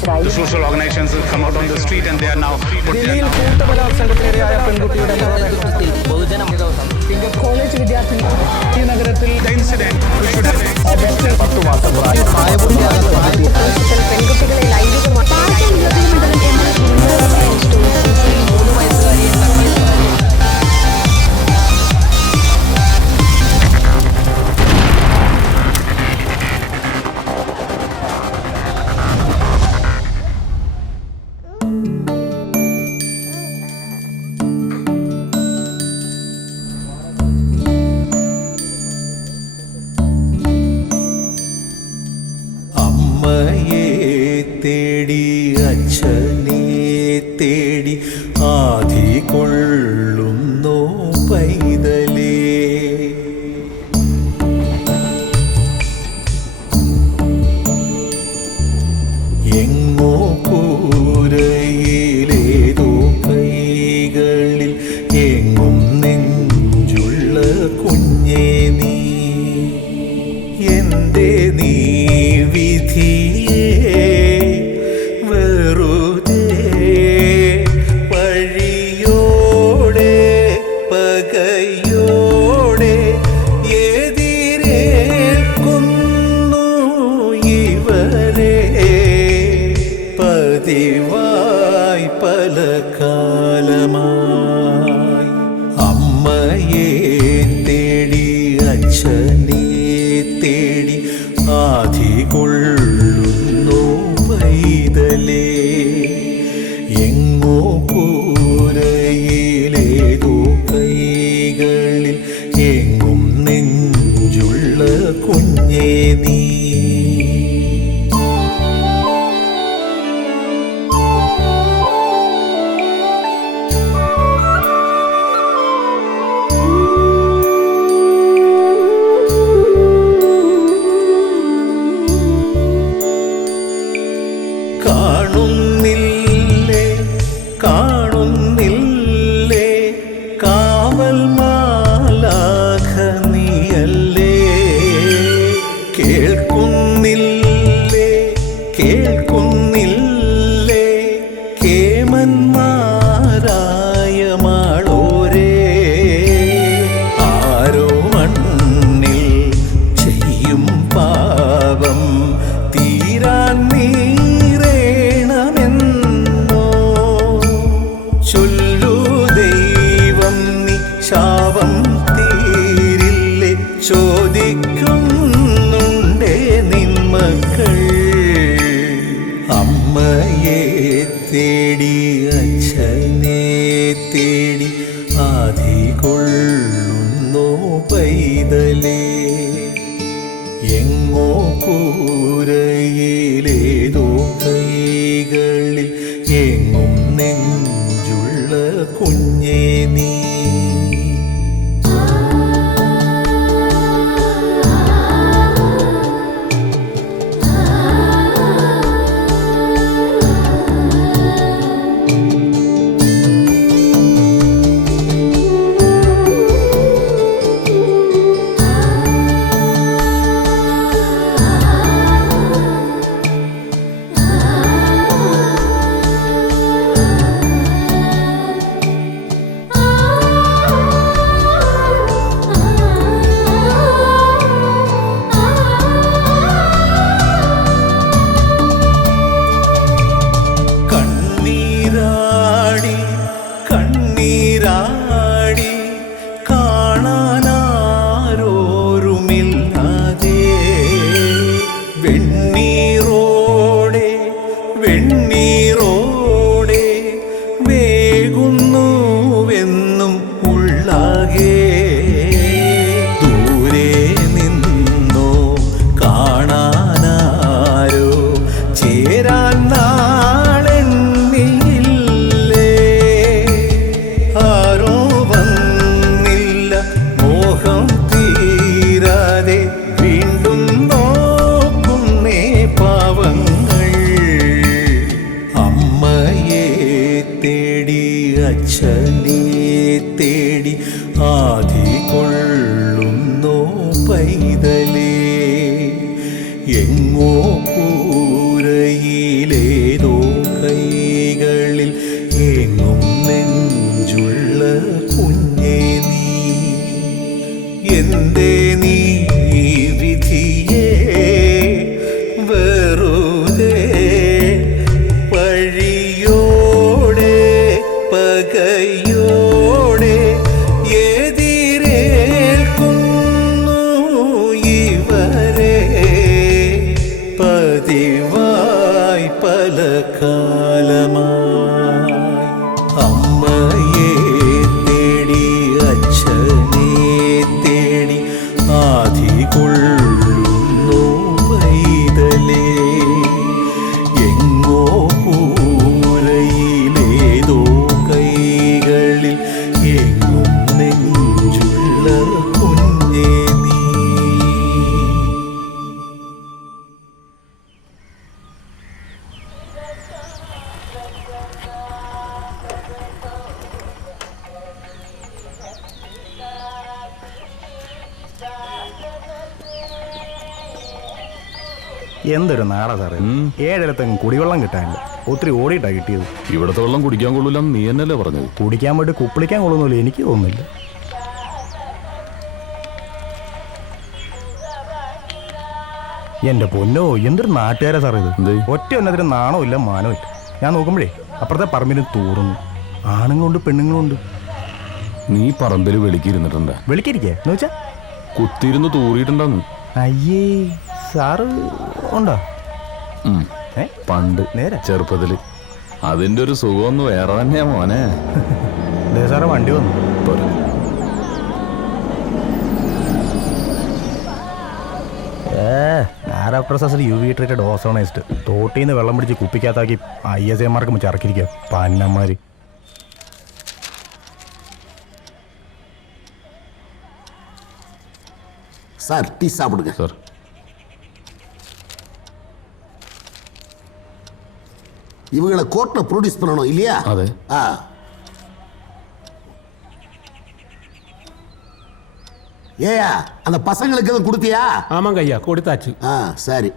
The social organizations have come out on the street and they are now ദില്ലിയിൽ കൂട്ടബലാത്സംഗത്തിനിരയായ പെൺകുട്ടിയുടെ college വിദ്യാർത്ഥി ഈ നഗരത്തിൽ the incident which should have 10 മാസം പെൺകുട്ടികളെ ലൈംഗികമായി തേടി അച്ഛനെ തേടി ആധി കൊള്ളുന്നു പൈതലേ എങ്ങോ കൂരയിലേതോ കൈകളിൽ എങ്ങും നെഞ്ചുള്ള കുഞ്ഞേ നീ എന്റെ നീ വിധിയേ വെറുതെ വഴിയോടെ പകയോടെ എതിരേൽക്കുന്നു ഇവരെ പതിവായി പല കാലമായി അമ്മയെ തേടി അച്ഛനെ തേടി ആധി കൊള്ളുന്നു പൈതലേ എങ്ങോ കൂരയിലേതോ കൈകളിൽ എങ്ങും നെഞ്ചുള്ള കുഞ്ഞേ നീ കാണുന്നില്ലേ കാണുന്നില്ലേ കാവൽ മാലാഖ നീയല്ലേ കേൾക്കുന്നില്ലേ കേൾക്കുന്നില്ലേ കേമന്മാരായ മാളോരേ ആരോ മണ്ണിൽ ചെയ്യും പാപം തീരാൻ നീ ശാപം തീരില്ലേ ചോദിക്കുന്നുണ്ടേ നിന്മക്കൾ അമ്മയെ തേടി അച്ഛനെ തേടി ആധി കൊള്ളുന്നു പൈതലേ എങ്ങോ കൂരയിലേതോ കൈകളിൽ എങ്ങും നെഞ്ചുള്ള കുഞ്ഞേ നീ കണ്ണീരാടി കാണാനാരോരുമില്ലാതെ വെണ്ണീറോടെ വെണ്ണീറോടെ വേകുന്നുവെന്നും ഉള്ളാകെ ദൂരെ നിന്നോ കാണാനാരോ ചേരാൻ അച്ഛനെ തേടി ആധി കൊള്ളുന്നു പൈതലേ എങ്ങോ കൂരയിലേ എന്തേ നീ വിധിയെ വെറുതെ പഴിയോടെ പകയോടെ എതിരേൽക്കുന്നു ഇവരെ പതിവായി പല കാലമായി അമ്മയെ തേടി അച്ഛനെ തേടി ആധി കൊള്ളുന്നു പൈതലേ എങ്ങോ പൂരയിലേതോ കൈകളിൽ എങ്ങും നെഞ്ചുള്ള കുഞ്ഞേ നീ. എന്തൊരു നാടാ സാറേ, ഏഴിടത്തെങ്ങും കുടിവെള്ളം കിട്ടാനില്ല. ഒത്തിരി ഓടിയിട്ടാണ് കിട്ടിയത്. ഇവിടുത്തെ വെള്ളം കുടിക്കാൻ കൊള്ളില്ല നീ എന്നല്ലേ പറഞ്ഞത്? കുടിക്കാൻ വേണ്ടി കുപ്പിളിക്കാൻ കൊള്ളുന്നില്ല, എനിക്ക് തോന്നുന്നില്ല. എന്റെ പൊന്നോ, എന്തൊരു നാട്ടുകാരാ സാറേ ഇത്. എന്തേ? ഒറ്റ ഒന്നതിന് നാണോ ഇല്ല മാനോ ഇല്ല. ഞാൻ നോക്കുമ്പോഴേ അപ്പുറത്തെ പറമ്പിന് തൂറുന്നു. ആണുങ്ങളുണ്ട് പെണ്ണുങ്ങളുണ്ട്. നീ പറമ്പിൽ വെളിക്കിരുന്നിട്ടുണ്ടാ? വിളിക്കിരിക്കേ എന്ന് വെച്ചാ കുത്തിയിരുന്ന് തൂറിയിട്ടുണ്ടെന്ന്. അയ്യേ, സാറ് ഉണ്ടോ? പണ്ട് നേരെ ചെറുപ്പത്തില്. അതിന്റെ ഒരു സുഖമൊന്നും വേറെ തന്നെയാ മോനെ. ദേ സാറേ വണ്ടി വന്നു. പോരെ. നാരാപ്രസാസിൽ UV ട്രീറ്റഡ് ഓസോണൈസ്ഡ് തോട്ടിൽ നിന്ന് വെള്ളം പിടിച്ച് കുപ്പിക്കകത്താക്കി ISAമാർക്ക് ചറക്കിരിക്കുക പന്നന്മാര്. சார் டீ சாப்பிடுங்க. സാർ இவங்களை கோர்ட்ல ப்ரொடியூஸ் பண்ணணும் இல்லையா? അതെ. ஆ ஏயா அந்த பசங்களுக்கு எதுவும் கொடுத்தியா? ஆமாங்க ஐயா, கொடுத்தாச்சு. ஆ சரி.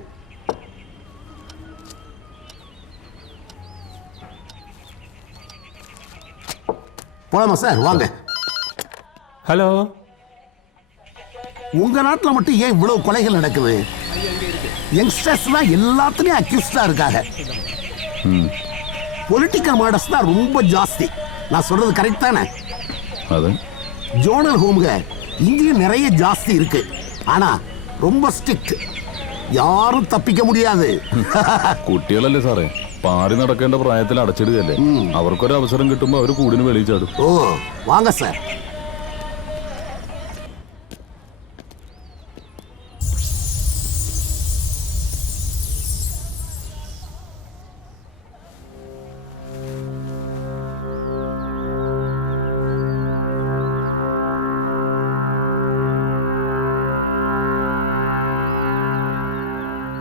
போலாமா சார்? வாங்க. ஹலோ, உங்க நாட்டில் மட்டும் ஏன் இவ்வளவு கொலைகள் நடக்குது? யங்ஸ்டர்ஸ்லாம் எல்லாத்துலயும் அக்யூஸ்டா இருக்காங்க. பொலிட்டிக்கல் மர்டர்ஸ் தான் ரொம்ப ஜாஸ்தி. நான் சொல்றது கரெக்ட் தானே? അതെ. ஜோனல் ஹோம்க இங்கேயும் நிறைய ஜாஸ்தி இருக்கு. ஆனா ரொம்ப ஸ்ட்ரிக்ட். யாரும் தப்பிக்க முடியாது. കുട്ടികളല്ലേ സാറേ, പാറി നടക്കേണ്ട പ്രായത്തിൽ അടച്ചിടുകയല്ലേ. അവർക്കൊരു അവസരം കിട്ടുമ്പോ അവര് കൂടിന് വെളിയിൽ ചാടും. ஓ வாங்க சார்.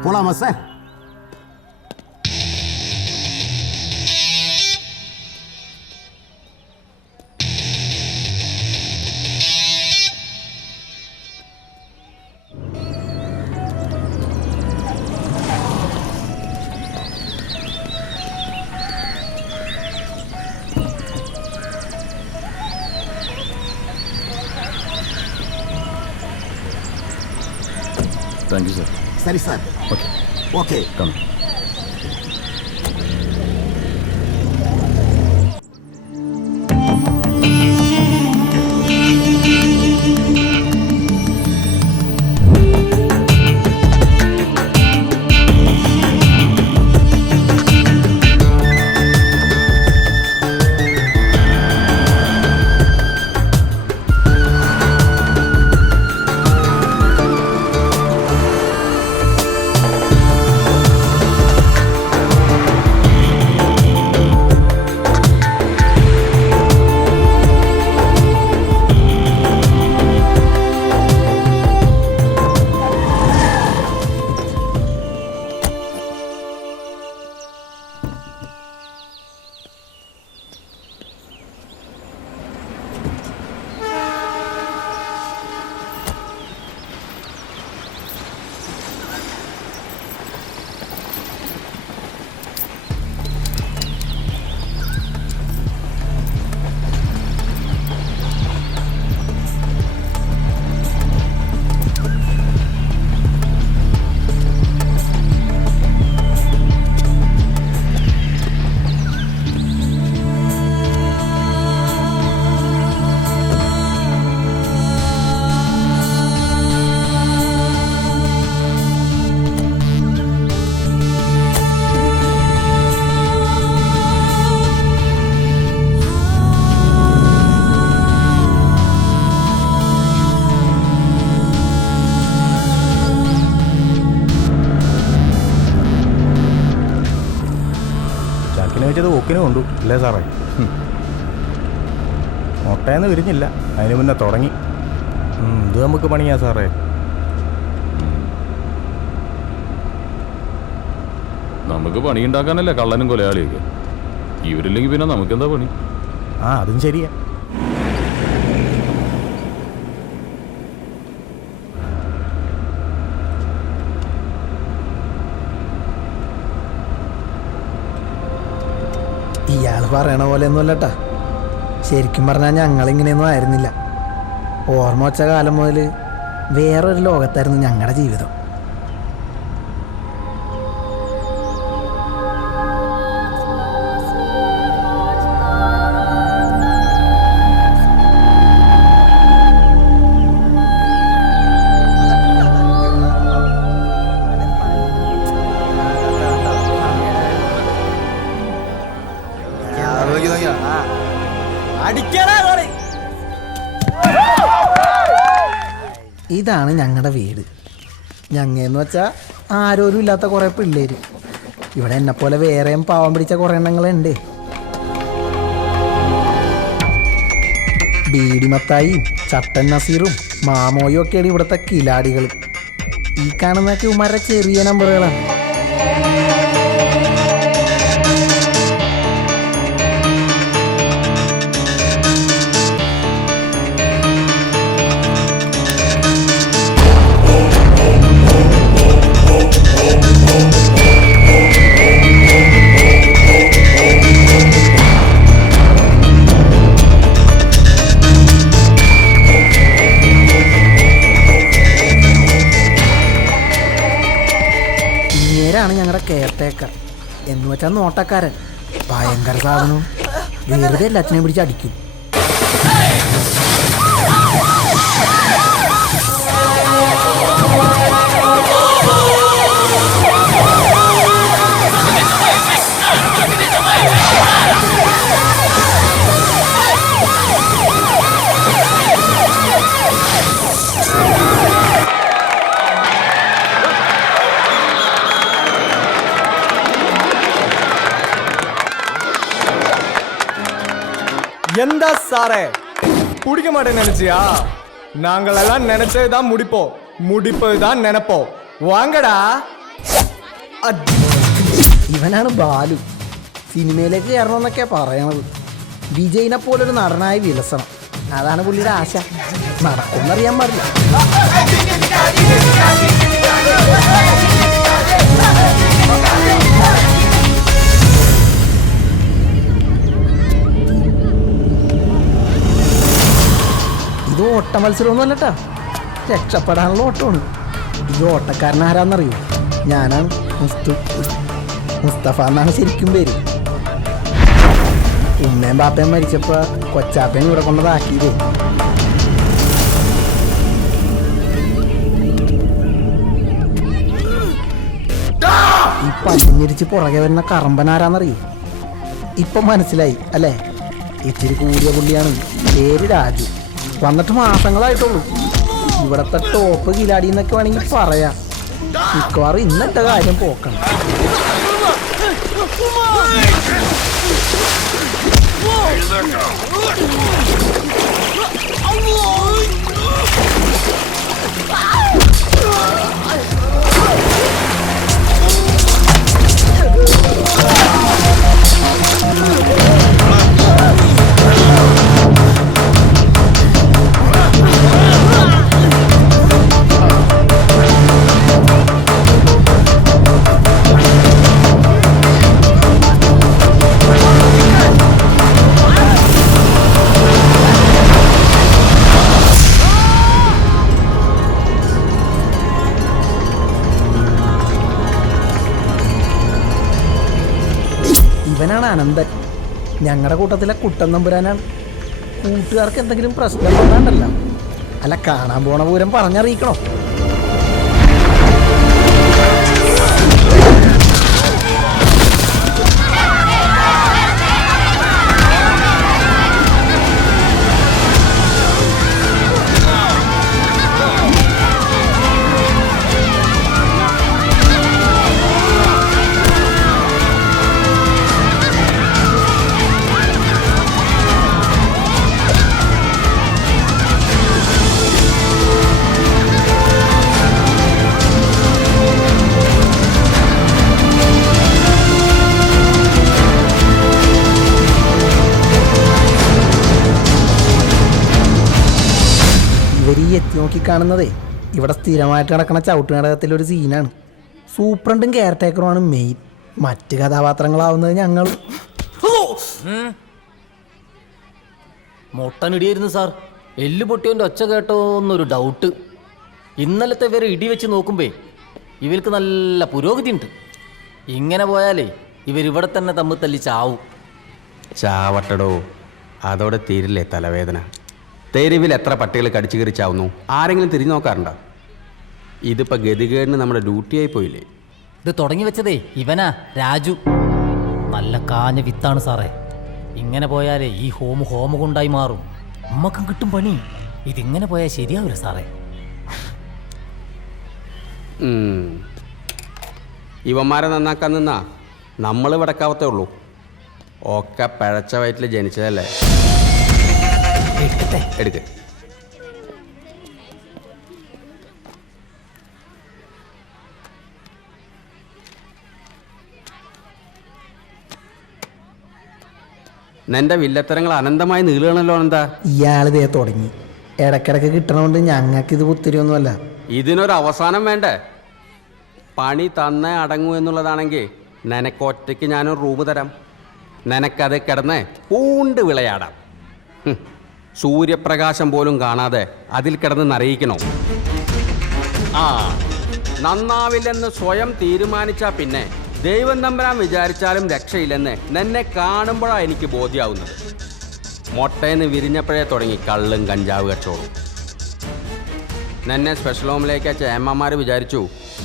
போலாமா சார்? Thank you sir. சரி சார். Okay okay. കം. വെച്ചത് ഒക്കിന് കൊണ്ടു അല്ലേ സാറേ? മുട്ടയെന്ന് വിരിഞ്ഞില്ല, അതിന് മുന്നേ തുടങ്ങി. ഇത് നമുക്ക് പണിയാ സാറേ. നമുക്ക് പണിയുണ്ടാക്കാനല്ലേ കള്ളനും കൊലയാളിയൊക്കെ. ഇവരില്ലെങ്കിൽ പിന്നെ നമുക്കെന്താ പണി? അതും ശരിയാ. ഇയാൾ പറയണ പോലെ ഒന്നുമല്ലട്ടാ. ശരിക്കും പറഞ്ഞാൽ ഞങ്ങളിങ്ങനെയൊന്നും ആയിരുന്നില്ല. ഓർമ്മ വച്ച കാലം മുതൽ വേറൊരു ലോകത്തായിരുന്നു ഞങ്ങളുടെ ജീവിതം. ഇതാണ് ഞങ്ങളുടെ വീട്. ഞങ്ങയെന്ന് വെച്ചാൽ ആരോരും ഇല്ലാത്ത കുറേ പിള്ളേർ. ഇവിടെ എന്നെപ്പോലെ വേറെയും പാവം പിടിച്ച കുറേ എണ്ണങ്ങളുണ്ട്. ബീഡിമത്തായിയും ചട്ടൻ നസീറും മാമോയും ഒക്കെയാണ് ഇവിടുത്തെ കിലാടികൾ. ഈ കാണുന്നതൊക്കെ ഉമാരുടെ ചെറിയ നമ്പറുകളാണ്. ാണ് ഞങ്ങളുടെ കെയർടേക്കർ എന്ന് വെച്ചാൽ നോട്ടക്കാരൻ. ഭയങ്കര സാധനവും വെറുതെ എല്ലാത്തിനെയും പിടിച്ച് അടിക്കും. எந்த சாரே பிடிக்க மாட்டேன்னு நினைச்சியா? நாங்கள் எல்லாம் நினைச்சதுதான் முடிப்போம், முடிப்பதுதான் நினைப்போம். വാങ്ങടാ. ഇവനാണ് ബാലു. സിനിമയിലേക്ക് കയറണമെന്നൊക്കെ പറയണത്. വിജയിനെ പോലൊരു നടനായി വിലസണം, അതാണ് പുള്ളിയുടെ ആശ. നടക്കുമെന്നറിയാൻ പാടില്ല. ഇത് ഓട്ട മത്സരമൊന്നും അല്ലട്ടാ, രക്ഷപ്പെടാനുള്ള ഓട്ടമാണ്. ഈ ഓട്ടക്കാരനാരാന്നറിയോ? ഞാനാണ് മുസ്തഫ എന്നാണ് ശരിക്കും പേര്. ഉമ്മയും ബാപ്പയും മരിച്ചപ്പോൾ കൊച്ചാപ്പയും ഇവിടെ കൊണ്ടതാക്കിയതേ. ഈ പല്ലിഞ്ഞിരിച്ച് പുറകെ വരുന്ന കറമ്പനാരാന്നറിയോ? ഇപ്പം മനസ്സിലായി അല്ലേ? ഇച്ചിരി കൂടിയ പുള്ളിയാണ്, പേര് രാജു. വന്നിട്ട് മാസങ്ങളായിട്ടുള്ളൂ. ഇവിടത്തെ ടോപ്പ് കിലാടി എന്നൊക്കെ വേണമെങ്കിൽ പറയാം. മിക്കവാറും ഇന്നത്തെ കാര്യം പോക്കണം. ഇവനാണ് അനന്തൻ, ഞങ്ങളുടെ കൂട്ടത്തിലെ കുട്ടൻ നമ്പുരാനാണ്. കൂട്ടുകാർക്ക് എന്തെങ്കിലും പ്രശ്നം വന്നാണ്ടല്ല, അല്ല കാണാൻ പോണ പൂരം പറഞ്ഞറിയിക്കണോ? ഇവര് ഈ എത്തി നോക്കി കാണുന്നതേ ഇവിടെ സ്ഥിരമായിട്ട് നടക്കുന്ന ചവിട്ട് നാടകത്തിലൊരു സീനാണ്. സൂപ്രണ്ടും കെയർ ടേക്കറുമാണ് മെയിൻ. മറ്റ് കഥാപാത്രങ്ങളാവുന്നത് ഞങ്ങൾ. മൊട്ടനിടിയായിരുന്നു സാർ. എല്ല് പൊട്ടിയവൻ്റെ ഒച്ച കേട്ടോ എന്നൊരു ഡൗട്ട്. ഇന്നലത്തെ വരെ ഇടി വെച്ച് നോക്കുമ്പേ ഇവർക്ക് നല്ല പുരോഗതി ഉണ്ട്. ഇങ്ങനെ പോയാലേ ഇവരിവിടെ തന്നെ തമ്മിൽ തല്ലി ചാവും. ചാവട്ടടോ, അതോടെ തീരില്ലേ തലവേദന. തെരുവിൽ എത്ര പട്ടികൾ കടിച്ചു കയറി ചാവുന്നു? ആരെങ്കിലും തിരിഞ്ഞു നോക്കാറുണ്ടോ? ഇതിപ്പോൾ ഗതികേടിന് നമ്മുടെ ഡ്യൂട്ടിയായി പോയില്ലേ? ഇത് തുടങ്ങി വെച്ചതേ ഇവനാ, രാജു. നല്ല കാഞ്ഞ വിത്താണ് സാറേ. ഇങ്ങനെ പോയാലേ ഈ ഹോമ കൊണ്ടായി മാറും. നമ്മക്കും കിട്ടും പണി. ഇതിങ്ങനെ പോയാൽ ശരിയാവില്ല സാറേ. ഇവന്മാരെ നന്നാക്കാൻ നിന്നാ നമ്മൾ വിടക്കാവത്തേ ഉള്ളൂ. ഒക്കെ പിഴച്ച വയറ്റിൽ ജനിച്ചതല്ലേ. എടുക്ക. നിന്റെ വില്ലത്തരങ്ങൾ അനന്തമായി നീളുകയാണല്ലോ. എന്താ ഇയാളിതേ തുടങ്ങി. ഇടക്കിടക്ക് കിട്ടണോണ്ട് ഞങ്ങൾക്ക് ഇത് പുത്തിരിയൊന്നുമല്ല. ഇതിനൊരു അവസാനം വേണ്ടേ? പണി തന്നേ അടങ്ങൂ എന്നുള്ളതാണെങ്കിൽ നിനക്കൊറ്റയ്ക്ക് ഞാനൊരു റൂം തരാം. നിനക്കത് കിടന്ന് പൂണ്ട് വിളയാടാം. സൂര്യപ്രകാശം പോലും കാണാതെ അതിൽ കിടന്ന് നിറയിക്കണോ? ആ, നന്നാവില്ലെന്ന് സ്വയം തീരുമാനിച്ചാൽ പിന്നെ ദൈവം തമ്പുരാൻ വിചാരിച്ചാലും രക്ഷയില്ലെന്ന് നിന്നെ കാണുമ്പോഴാണ് എനിക്ക് ബോധ്യമാവുന്നത്. മുട്ടയെന്ന് വിരിഞ്ഞപ്പോഴേ തുടങ്ങി കള്ളും കഞ്ചാവ് കച്ചോളും. നിന്നെ സ്പെഷ്യൽ ഹോമിലേക്ക് ചേമ്മമാർ വിചാരിച്ചു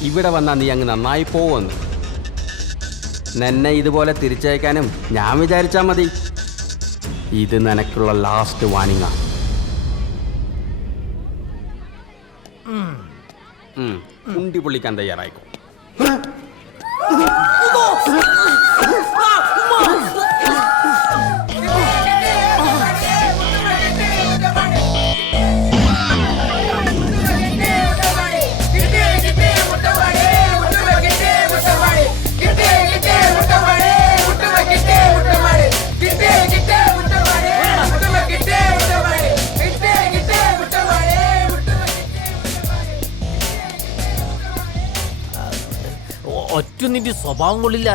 ഇവിടെ വന്നാൽ നീ അങ്ങ് നന്നായി പോവുമെന്ന്. നിന്നെ ഇതുപോലെ തിരിച്ചയക്കാനും ഞാൻ വിചാരിച്ചാൽ മതി. ഇത് നിനക്കുള്ള ലാസ്റ്റ് വാണിംഗാ. കുണ്ടി പൊള്ളിക്കാൻ തയ്യാറായിക്കോ. ഒറ്റൊന്നിൻ്റെ സ്വഭാവം കൊള്ളില്ല.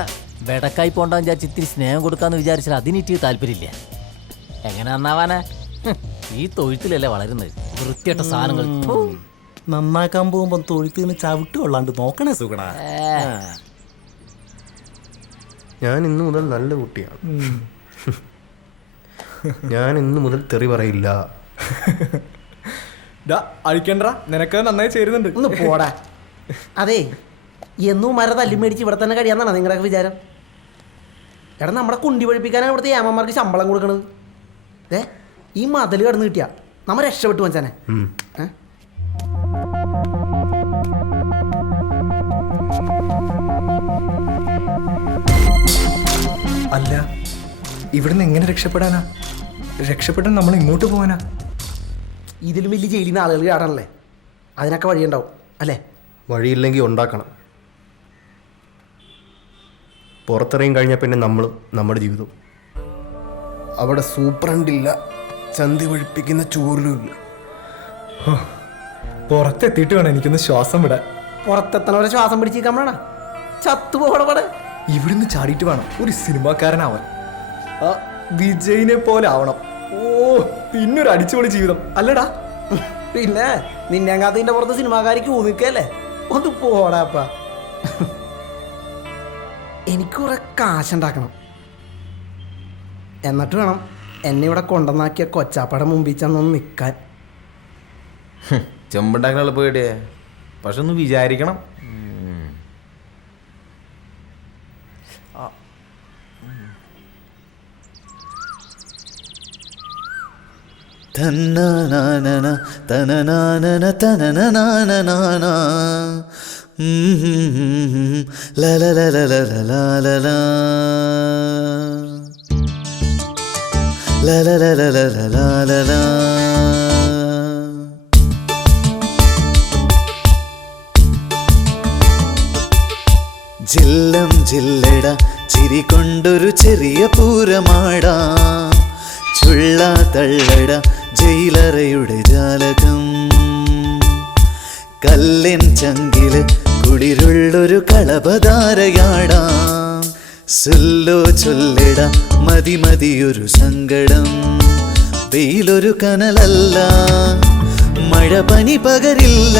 വെടക്കായി പോണ്ടാന്ന് വിചാരിച്ച് ഇത്തിരി സ്നേഹം കൊടുക്കാന്ന് വിചാരിച്ചാൽ അതിനിട്ട് താല്പര്യമില്ല. എങ്ങനെ നന്നാവാനാ? ഈ തൊഴുത്തിലല്ലേ വളരുന്നത്. വൃത്തിയായിട്ട സാധനങ്ങൾ നന്നാക്കാൻ പോകുമ്പോ തൊഴുത്തിന് ചവിട്ട് കൊള്ളാണ്ട് നോക്കണേ സുഖടാ. ഞാൻ ഇന്നു മുതൽ നല്ല കുട്ടിയാണ്. ഞാൻ ഇന്നു മുതൽ തെറി പറയില്ല. അഴിക്കണ്ട, നിനക്ക് നന്നായി ചേരുന്നുണ്ട്. ഒന്ന് പോടാ. അതെ, എന്നും മര തല്ലി മേടിച്ച് ഇവിടെ തന്നെ കഴിയാന്നാണ് നിങ്ങളുടെ വിചാരം? എടാ, നമ്മുടെ കുണ്ടി പഴിപ്പിക്കാനാണ് ഇവിടുത്തെ ഏമ്മമാർക്ക് ശമ്പളം കൊടുക്കണത്. ഈ മതിൽ കിടന്ന് കിട്ടിയാ നമ്മ രക്ഷപ്പെട്ടു വച്ചാനെ. അല്ല, ഇവിടുന്ന് എങ്ങനെ രക്ഷപ്പെടാനാ? രക്ഷപ്പെട്ടാൽ നമ്മൾ ഇങ്ങോട്ട് പോകാനാ? ഇതിലും വലിയ ജയിലിൽ നിന്ന് ആളുകൾ ചാടാനല്ലേ? അതിനൊക്കെ വഴിയുണ്ടാവും അല്ലേ? വഴിയില്ലെങ്കിൽ ഉണ്ടാക്കണം. പുറത്തിറങ്ങി കഴിഞ്ഞാൽ പിന്നെ നമ്മൾ നമ്മുടെ ജീവിതം. അവിടെ സൂപ്രണ്ടില്ല, ചന്തി ഒഴിപ്പിക്കുന്ന ചോറിലുമില്ല. പുറത്തെത്തിയിട്ട് വേണം എനിക്കൊന്ന് ശ്വാസം വിടാൻ. പുറത്തെത്തണവരെ ശ്വാസം പിടിച്ചിരിക്കാൻ വേണ ചത്തുപോകണവിടെ. ഇവിടുന്ന് ചാടിയിട്ട് വേണം ഒരു സിനിമാക്കാരനാവാൻ. വിജയിനെ പോലെ ആവണം. ഓ, പിന്നൊരു അടിച്ചുപൊളി ജീവിതം അല്ലടാ. പിന്നെ നിന്നെങ്ങാത്തതിന്റെ പുറത്ത് സിനിമാക്കാരിക്ക് ഊന്നിക്കല്ലേ? ഒന്ന് പോടാപ്പ. എനിക്ക് കുറെ കാശുണ്ടാക്കണം. എന്നിട്ട് വേണം എന്നെ ഇവിടെ കൊണ്ടുവന്നാക്കിയ കൊച്ചാപ്പയുടെ മുമ്പിൽ ചെന്നൊന്ന് നിൽക്കാൻ. ചെമ്പുണ്ടാക്കാനുള്ള പേടിയേ, പക്ഷെ ഒന്ന് വിചാരിക്കണം. തന്നനാനന തനനാനന തനനാനനാന ലലലലലലലല ലലലലലലല ജില്ലം ജില്ലട ചിരി കൊണ്ടൊരു ചെറിയ പൂരമാടാം. ചുള്ള തള്ളട ജയിലറയുടെ ജാലകം. കല്ലിൻ ചങ്കില് കുളിരുള്ളൊരു കളഭധാരയാടാം. സുല്ലോ ചൊല്ലിട മതി മതിയൊരു സങ്കടം. വെയിലൊരു കനലല്ല, മഴ പനി പകരില്ല.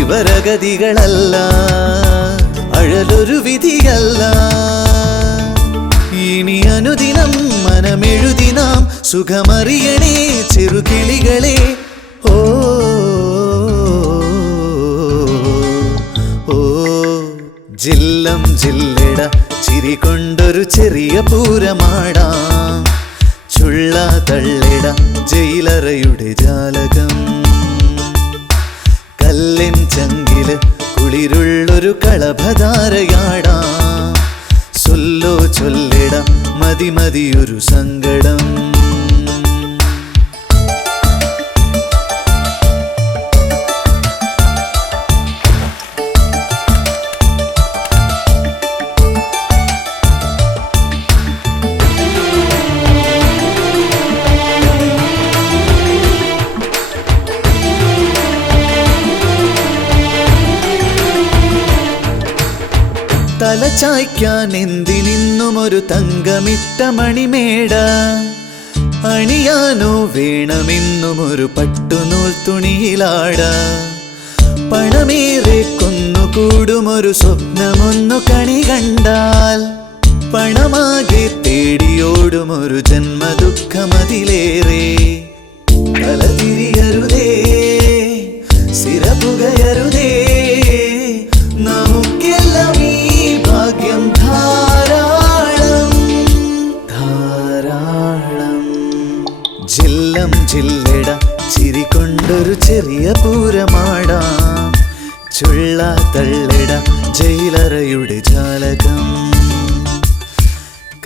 ഇവരഗതികളല്ല, അഴലൊരു വിധിയല്ല. ഇനി അനുദിനം മനമെഴുതി നാം സുഖമറിയണേ ചെറുകിളികളെ. ഓ ഓ ജില്ലം ജില്ലട ചിരി കൊണ്ടൊരു ചെറിയ പൂരമാടാം. ചുള്ള തള്ളിട ജയിലറയുടെ ജാലകം. കല്ലിൻ ചങ്കില് കുളിരുള്ളൊരു കളഭധാരയാടാം. സൊല്ലോ ചൊല്ലിട മതി മതിയൊരു സങ്കടം. തലചായ്ക്കാൻ എന്തിനിന്നും ഒരു തങ്കമിട്ട മണിമേട. അണിയാനോ വേണമെന്നും ഒരു പട്ടുനൂൽ തുണിയിലാട. പണമേറെ കൊന്നുകൂടുമൊരു സ്വപ്നമൊന്നു കണി കണ്ടാൽ. പണമാകെ തേടിയോടുമൊരു ജന്മദുഃഖമതിലേറെ. തലതിരിയരുതേ, സിരപുകയരുതേ, നമുക്കെല്ലാം ഈ ഭാഗ്യം ധാരാളം ധാരാളം. ജില്ലം ജില്ലട ചിരി കൊണ്ടൊരു ചെറിയ പൂരമാടാം. ചുള്ള തള്ളിട ജയിലറയുടെ ജാലകം.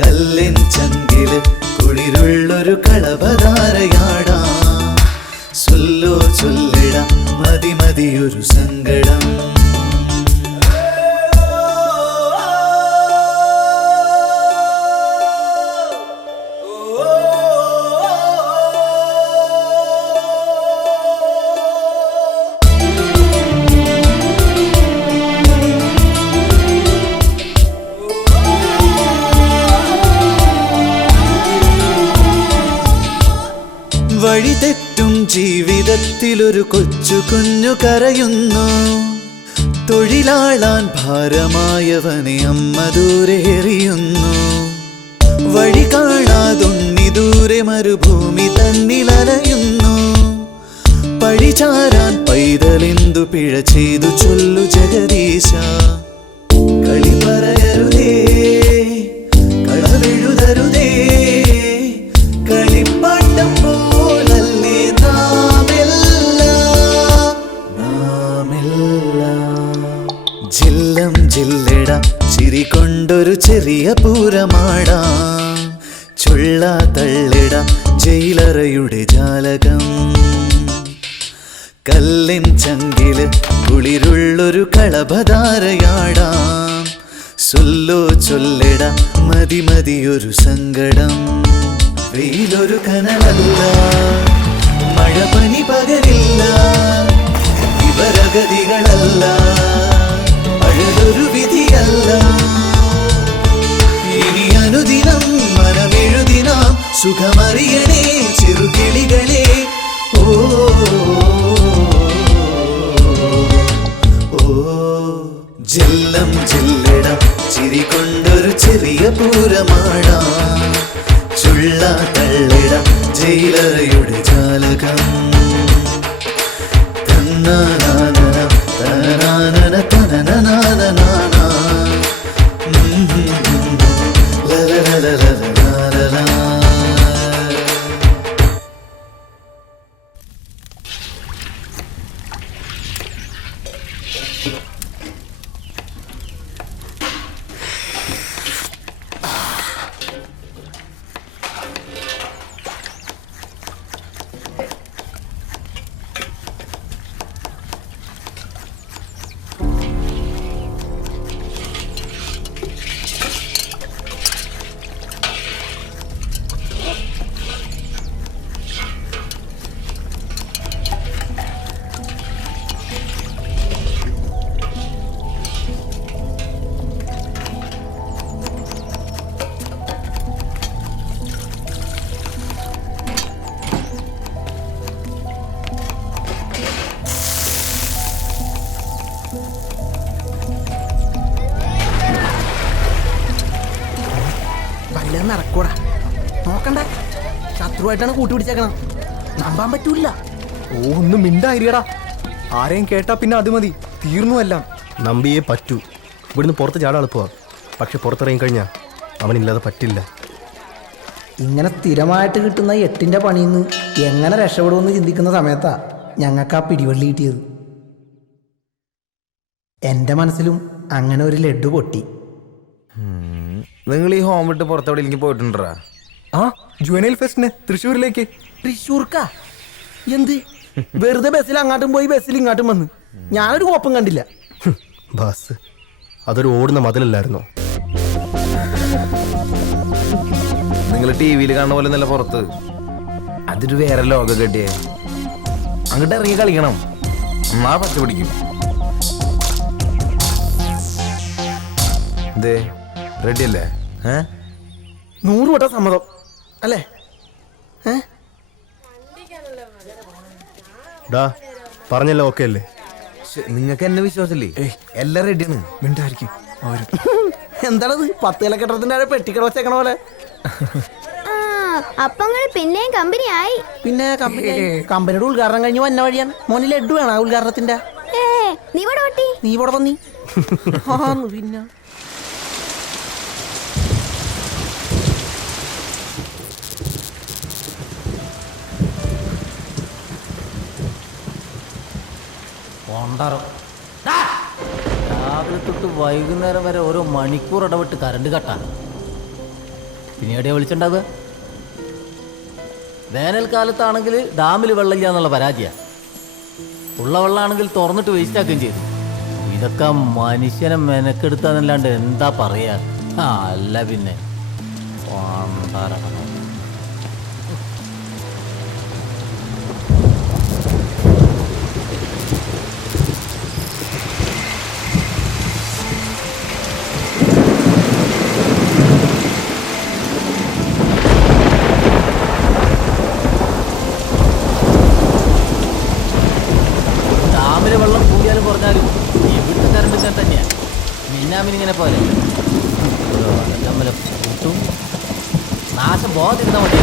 കല്ലിൻ ചങ്കില് കുളിരുള്ളൊരു കളഭധാരയാടാം. സൊല്ലോ ചൊല്ലിട മതി മതിയൊരു സങ്കടം. വഴി തെറ്റും ജീവിതത്തിലൊരു കൊച്ചു കുഞ്ഞു കരയുന്നു. തൊഴിലാളാൻ ഭാരമായവനെ അമ്മ ദൂരെ എറിയുന്നു. വഴി കാണാതുണ്ണി ദൂരെ മരുഭൂമി തന്നിലലയുന്നു. പഴിചാരാൻ പൈതലെന്തു പിഴ ചെയ്തു ചൊല്ലു ജഗദീശ. കളി പറയരുതേ, കളവെഴുതരുതേ, കളിപ്പാട്ടം പോലല്ലേ നാമെല്ലാം. ജില്ലം ജില്ലട ചിരി കൊണ്ടൊരു ചെറിയ പൂരമാടാം. ചുള്ള തള്ളിട ജയിലറയുടെ ജാലകം. കല്ലിൻ ചങ്കില് കുളിരുള്ളൊരു കളഭധാരയാടാം. സൊല്ലോ ചൊല്ലിട മതി മതിയൊരു സങ്കടം. വെയിലൊരു കനലല്ല, മഴ പനി പകരില്ല. ഇവരഗതികളല്ല, അഴലൊരു വിധിയല്ല. ഇനി അനുദിനം മനമെഴുതി നാം സുഖമറിയണേ ചെറുകിളികളെ. ഓ ഓ ജില്ലം ജില്ലട ചിരി കൊണ്ടൊരു ചെറിയ പൂരമാടാം. ചുള്ള തള്ളിട ജയിലറയുടെ ജാലകം. തന്നാനാന തനാനന തനനാന. ലലലലലലലല. നടക്കൂടാ. നോക്കണ്ട, ശത്രുവായിട്ടാണ് കൂട്ടുപിടിച്ചേക്കണം. നമ്പാൻ പറ്റൂല. ഓ ഒന്നും മിണ്ടായിരിക്കടാ. ആരെയും കേട്ടാ പിന്നെ അത് മതി, തീർന്നു എല്ലാം. നമ്പിയേ പറ്റൂ. ഇവിടുന്ന് പുറത്ത് ചാടാൻ എളുപ്പമാ, പക്ഷെ പുറത്തിറങ്ങി കഴിഞ്ഞാൽ അവനില്ലാതെ പറ്റില്ല. ഇങ്ങനെ സ്ഥിരമായിട്ട് കിട്ടുന്ന 8ന്റെ പണിയിൽ നിന്ന് എങ്ങനെ രക്ഷപ്പെടുമെന്ന് ചിന്തിക്കുന്ന സമയത്താ ഞങ്ങൾക്ക് ആ പിടിവള്ളി കിട്ടിയത്. എൻ്റെ മനസ്സിലും അങ്ങനെ ഒരു ലഡ്ഡു പൊട്ടി. നിങ്ങൾ ഈ ഹോം വിട്ട് പുറത്തെവിടെയെങ്കിലും പോയിട്ടുണ്ടാ? ആ ജുവനൈൽ ഫെസ്റ്റിന് തൃശ്ശൂരിലേക്ക്. തൃശ്ശൂർക്കാ? എന്ത് വെറുതെ ബസ്സിൽ അങ്ങോട്ടും പോയി ബസ്സിൽ ഇങ്ങോട്ടും വന്ന് ഞാനൊരു കുഴപ്പം കണ്ടില്ല. ബസ് അതൊരു ഓടുന്ന മതിലല്ലായിരുന്നോ? നിങ്ങൾ ടി വിയിൽ കാണുന്ന പോലെ നല്ല പുറത്ത് അതൊരു വേറെ ലോകം കെട്ടിയേ. അങ്ങോട്ട് ഇറങ്ങി കളിക്കണം, എന്നാ പച്ച പിടിക്കും. ഇതേ റെഡി അല്ലേ? 100 വട്ടം സമ്മതം അല്ലേ? ഡാ പറഞ്ഞല്ലോ ഓക്കെ അല്ലേ? നിങ്ങൾക്ക് എന്നെ വിശ്വാസമില്ലേ? എല്ലാം റെഡിയാണ്. മിണ്ടായിരിക്കും അവര്. എന്താണത് 10 ഇലക്കെട്ടത്തിന്റെ പെട്ടിക്കട വെച്ചേക്കണ പോലെ? അപ്പങ്ങൾ പിന്നെയും കമ്പനി ആയി. പിന്നെ കമ്പനിയുടെ ഉദ്ഘാടനം കഴിഞ്ഞ് വന്ന വഴിയാണ്. മോന് ലഡ്ഡു വേണം ഉദ്ഘാടനത്തിന്റെ? നീ ഇവിടെ വന്നി പിന്നെ രാവിലെ തൊട്ട് വൈകുന്നേരം വരെ ഓരോ മണിക്കൂർ ഇടവിട്ട് കറണ്ട് കട്ടാ. പിന്നെ എവിടെയാ വിളിച്ചിട്ടുണ്ടാവുക? വേനൽക്കാലത്താണെങ്കിൽ ഡാമിൽ വെള്ളമില്ല എന്നുള്ള പരാതിയാ. ഉള്ള വെള്ളമാണെങ്കിൽ തുറന്നിട്ട് വേസ്റ്റ് ആക്കുകയും ചെയ്തു. ഇതൊക്കെ മനുഷ്യനെ മെനക്കെടുത്താന്നല്ലാണ്ട് എന്താ പറയാ? അല്ല പിന്നെ വെള്ളം കൂടിയാലും കുറഞ്ഞാലും ഇവിടുത്തെ കറണ്ട് ഇങ്ങനെ തന്നെയാ. മിന്നാമിനിങ്ങനെ പോലെ തമ്മിൽ കൂട്ടും നാശം പോകാതിരുന്ന മതി.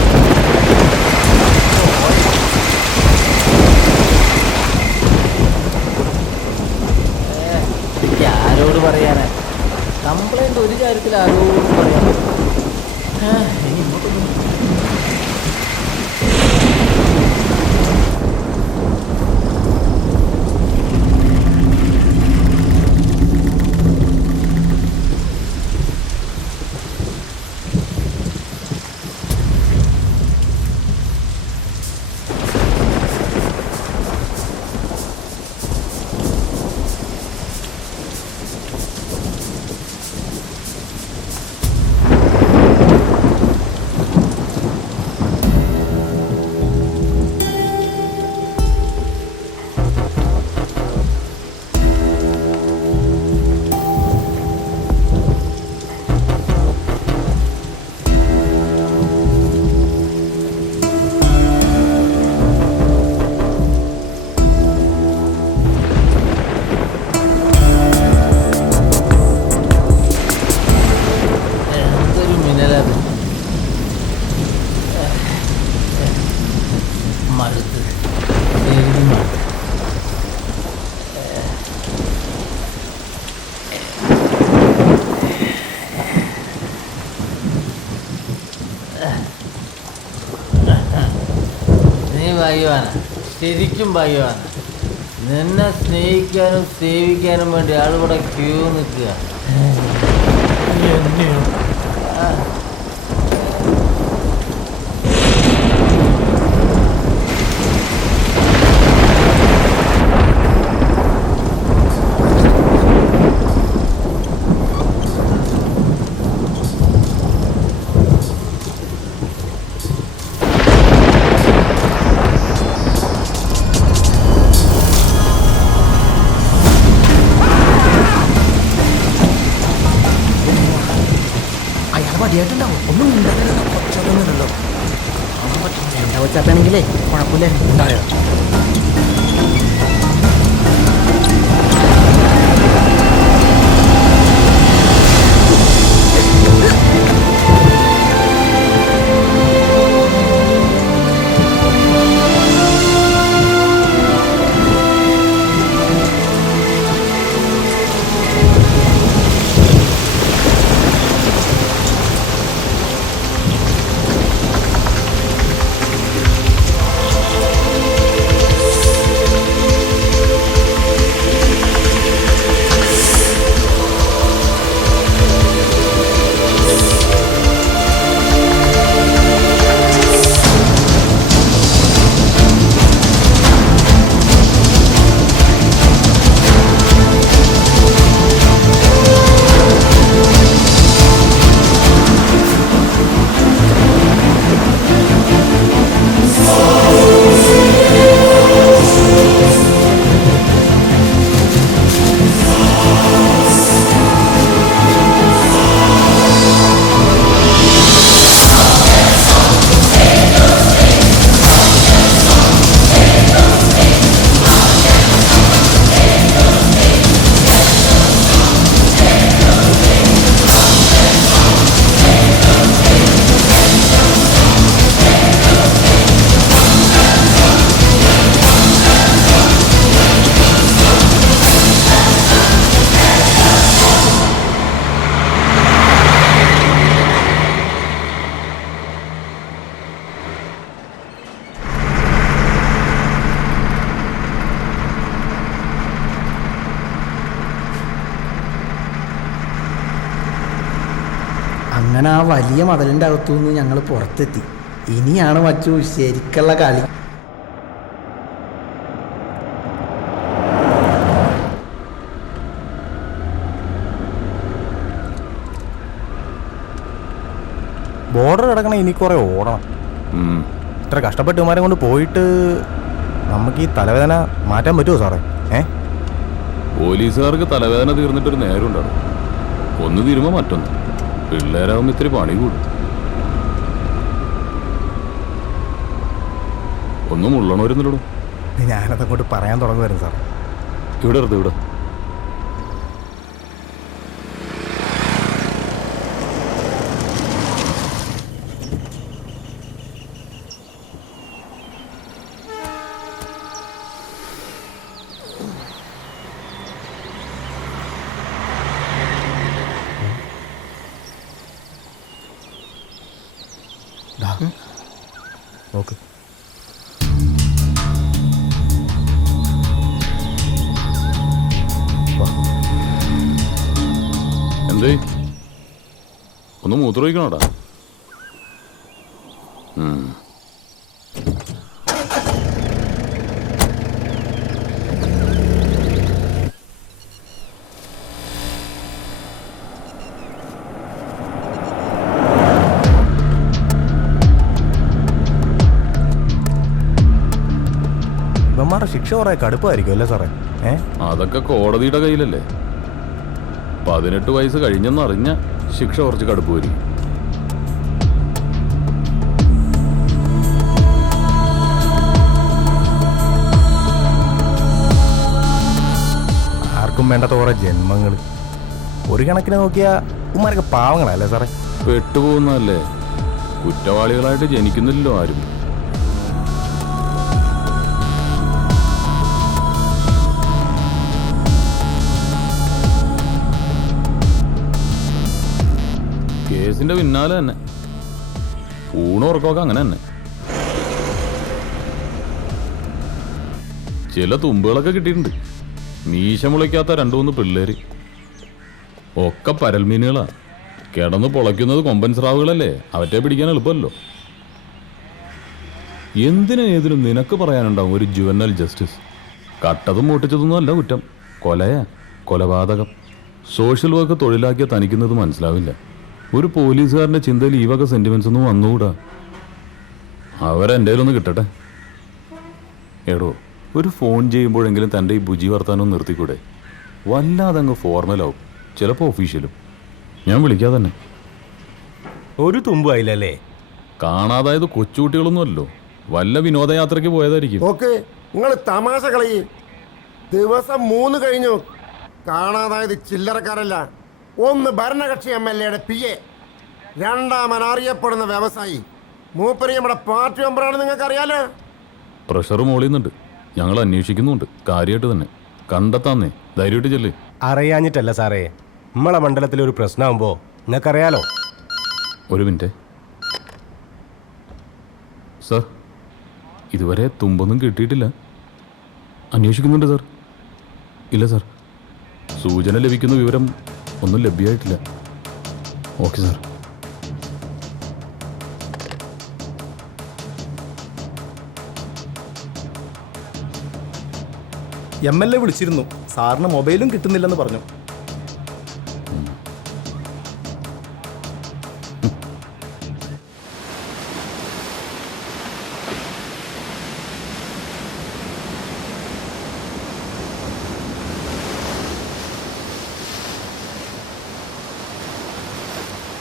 ആരോട് പറയാനാ? കംപ്ലൈന്റ് ഒരു കാര്യത്തിൽ ആരോട് പറയാൻ ഇനി ഇങ്ങോട്ടൊന്നും. ഭാഗ്യവാനാ, ശരിക്കും ഭാഗ്യവാനാ. നിന്നെ സ്നേഹിക്കാനും സേവിക്കാനും വേണ്ടി ആളിവിടെ ക്യൂ നിൽക്കുക. വെച്ചാട്ടാണെങ്കിലേ കുഴപ്പമില്ല. അങ്ങനെ ആ വലിയ മതിലിൻ്റെ അകത്തുനിന്ന് ഞങ്ങൾ പുറത്തെത്തി. ഇനിയാണ് മച്ചു ശരിക്കുള്ള കളി. ബോർഡർ കിടക്കണ ഇനി കുറെ ഓടണം. ഇത്ര കഷ്ടപ്പെട്ട് ഇവന്മാരെ കൊണ്ട് പോയിട്ട് നമുക്ക് ഈ തലവേദന മാറ്റാൻ പറ്റുമോ സാറേ? പോലീസുകാർക്ക് തലവേദന തീർന്നിട്ടൊരു നേരം ഉണ്ടാവും. ഒന്ന് തീരുമ്പോൾ മറ്റൊന്ന്. പിള്ളേരാവുമ്പോൾ ഇത്തിരി പണി കൂടും. ഒന്നും ഉള്ളണവരുന്നില്ലടോ. ഞാനതങ്ങോട്ട് പറയാൻ തുടങ്ങുമായിരുന്നു സാറേ. ഇവിടെ എടുത്ത് ഇവിടെ നോക്ക്. എന്തേ ഒന്ന് മൂത്രമൊഴിക്കണോടാ? ഇവന്മാരുടെ ശിക്ഷ കുറെ കടുപ്പമായിരിക്കും അല്ലേ സാറേ? അതൊക്കെ കോടതിയുടെ കയ്യിലല്ലേ. 18 വയസ്സ് കഴിഞ്ഞെന്നറിഞ്ഞ ശിക്ഷ കുറച്ച് കടുപ്പ് വരും. ആർക്കും വേണ്ടാത്ത കുറെ ജന്മങ്ങൾ. ഒരു കണക്കിന് നോക്കിയാൽ ഉമ്മാരൊക്കെ പാവങ്ങളല്ലേ സാറേ? പെട്ടുപോകുന്നതല്ലേ. കുറ്റവാളികളായിട്ട് ജനിക്കുന്നില്ലല്ലോ ആരും. കേസിന്റെ പിന്നാലെ തന്നെ ഊണുറക്കമൊക്കെ അങ്ങനെ തന്നെ. ചില തുമ്പുകളൊക്കെ കിട്ടിയിട്ടുണ്ട്. മീശ മുളയ്ക്കാത്ത 2-3 പിള്ളേര്. ഒക്കെ പരൽമീനുകളാ. കിടന്ന് പൊളയ്ക്കുന്നത് കൊമ്പൻ സ്രാവുകളല്ലേ. അവറ്റെ പിടിക്കാൻ എളുപ്പമല്ലോ. ഏതിനും നിനക്ക് പറയാനുണ്ടാവും ഒരു ജുവനൽ ജസ്റ്റിസ്. കട്ടതും മൂട്ടിച്ചതൊന്നും അല്ല കുറ്റം. കൊലയാ, കൊലപാതകം. സോഷ്യൽ വർക്ക് തൊഴിലാക്കിയ തനിക്കുന്നത് മനസ്സിലാവില്ല. ഒരു പോലീസുകാരൻ്റെ ചിന്തയിൽ ഈ വക സെന്റിമെന്റ്സ് ഒന്നും വന്നുകൂടാ. അവരെൻ്റെ കയ്യിലൊന്ന് കിട്ടട്ടെ. എടോ, ഒരു ഫോൺ ചെയ്യുമ്പോഴെങ്കിലും തൻ്റെ ഈ ബുജി വർത്താനം നിർത്തിക്കൂടെ? വല്ലാതെ അങ്ങ് ഫോർമലാവും, ചിലപ്പോൾ ഒഫീഷ്യലും. ഞാൻ വിളിക്കാതെ തന്നെ. ഒരു തുമ്പായില്ലല്ലേ? കാണാതായത് കൊച്ചുകുട്ടികളൊന്നും അല്ലോ. വല്ല വിനോദയാത്രയ്ക്ക് പോയതായിരിക്കും. ഓക്കെ, നിങ്ങൾ തമാശ കളയി. ദിവസം 3 കഴിഞ്ഞു. കാണാതായത് ചില്ലറക്കാരല്ല. ഒന്ന് ഭരണകക്ഷി MLA യുടെ PA, രണ്ടാമൻ അറിയപ്പെടുന്ന വ്യവസായി. മൂപ്പര് നമ്മുടെ പാർട്ടി മെമ്പറാണ്, നിങ്ങൾക്ക് അറിയാലോ. പ്രഷർ മോളിയുന്നുണ്ട്. ഞങ്ങൾ അന്വേഷിക്കുന്നുണ്ട്. കാര്യമായിട്ട് തന്നെ കണ്ടെത്താന്നേ. ധൈര്യമായിട്ട് ചെല്ലേ. അറിയാഞ്ഞിട്ടല്ല സാറേ, നമ്മളെ മണ്ഡലത്തിലൊരു പ്രശ്നമാകുമ്പോൾ നിങ്ങൾക്കറിയാലോ. ഒരു മിനിറ്റ് സാർ, ഇതുവരെ തുമ്പൊന്നും കിട്ടിയിട്ടില്ല. അന്വേഷിക്കുന്നുണ്ട് സാർ. ഇല്ല സാർ, സൂചന ലഭിക്കുന്ന വിവരം ഒന്നും ലഭ്യമായിട്ടില്ല. Okay sir. MLA വിളിച്ചിരുന്നു. സാറിന് മൊബൈലും കിട്ടുന്നില്ലെന്ന് പറഞ്ഞു.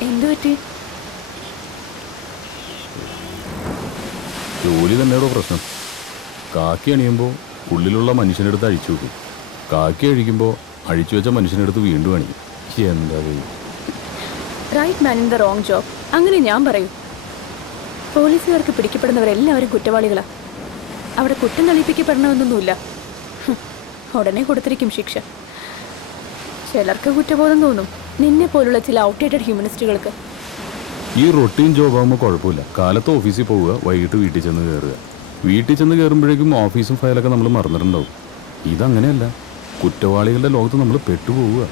എന്തുപറ്റി? ജോലി തന്നെയാണോ പ്രശ്നം? കാക്കി അണിയുമ്പോൾ ഉള്ളിലുള്ള മനുഷ്യനെടുത്ത് അഴിച്ചു വെക്കും. കാക്കി അഴിക്കുമ്പോൾ അഴിച്ചു വെച്ച മനുഷ്യനെടുത്ത് വീണ്ടും അണിയും. എന്താ right man in the wrong job, അങ്ങനെ ഞാൻ പറയൂ. പോലീസുകാർക്ക് പിടിക്കപ്പെടുന്നവരെല്ലാവരും കുറ്റവാളികളാ. അവിടെ കുറ്റം തെളിയിപ്പിക്കപ്പെടണമെന്നൊന്നുമില്ല. ഉടനെ കൊടുത്തിരിക്കും ശിക്ഷ. ചിലർക്ക് കുറ്റബോധം തോന്നും, നിന്നെ പോലുള്ള ചില ഔട്ട്ഡേറ്റഡ് ഹ്യൂമനിസ്റ്റുകൾക്ക്. ഈ റൊട്ടീൻ ജോബാകുമ്പോൾ കുഴപ്പമില്ല. കാലത്ത് ഓഫീസിൽ പോവുക, വൈകിട്ട് വീട്ടിൽ ചെന്ന് കയറുക. വീട്ടിൽ ചെന്ന് കയറുമ്പോഴേക്കും ഓഫീസും ഫയലൊക്കെ നമ്മൾ മറന്നിട്ടുണ്ടാവും. ഇതങ്ങനെയല്ല. കുറ്റവാളികളുടെ ലോകത്ത് നമ്മൾ പെട്ടുപോവുക.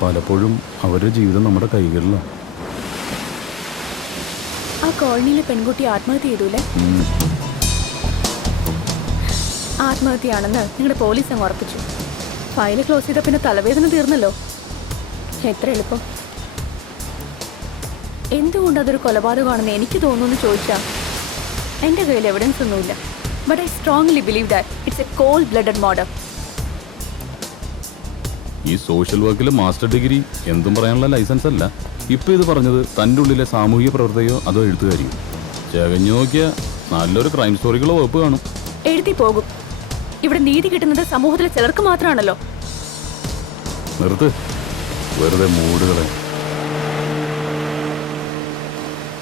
പലപ്പോഴും അവരുടെ ജീവിതം നമ്മുടെ കൈകളിലാണ്. ആ കോളനിയിലെ പെൺകുട്ടി ആത്മഹത്യ ചെയ്തൂലേ? ആത്മഹത്യയാണെന്ന് നിങ്ങളുടെ പോലീസ് അങ്ങ് ഉറപ്പിച്ചു. ഫയല് ക്ലോസ് ചെയ്ത പിന്നെ തലവേദന തീർന്നല്ലോ. എത്ര എളുപ്പം. എന്തുകൊണ്ട് അതൊരു കൊലപാതകമാണെന്ന് എനിക്ക് തോന്നുന്നു ചോദിച്ചാൽ എൻ്റെ കയ്യിൽ എവിഡൻസ് ഒന്നുമില്ല. But I strongly believe that it's a cold blooded murder. ഈ സോഷ്യൽ വർക്കിൽ മാസ്റ്റർ ഡിഗ്രി എന്തും പറയാനുള്ള ലൈസൻസ് അല്ല. ഇപ്പൊ ഇത് പറഞ്ഞത് തൻ്റെ ഉള്ളിലെ സാമൂഹിക പ്രവർത്തകയോ അതോ എഴുത്തുകാരിയോ? ചകഞ്ഞു നോക്കിയ നല്ലൊരു ക്രൈം സ്റ്റോറികളോ വകുപ്പ് കാണും. എഴുതി പോകും. ഇവിടെ നീതി കിട്ടുന്നത് സമൂഹത്തിലെ ചിലർക്ക് മാത്രമാണല്ലോ. നിർത്ത്, വെറുതെ മൂടുകളെ.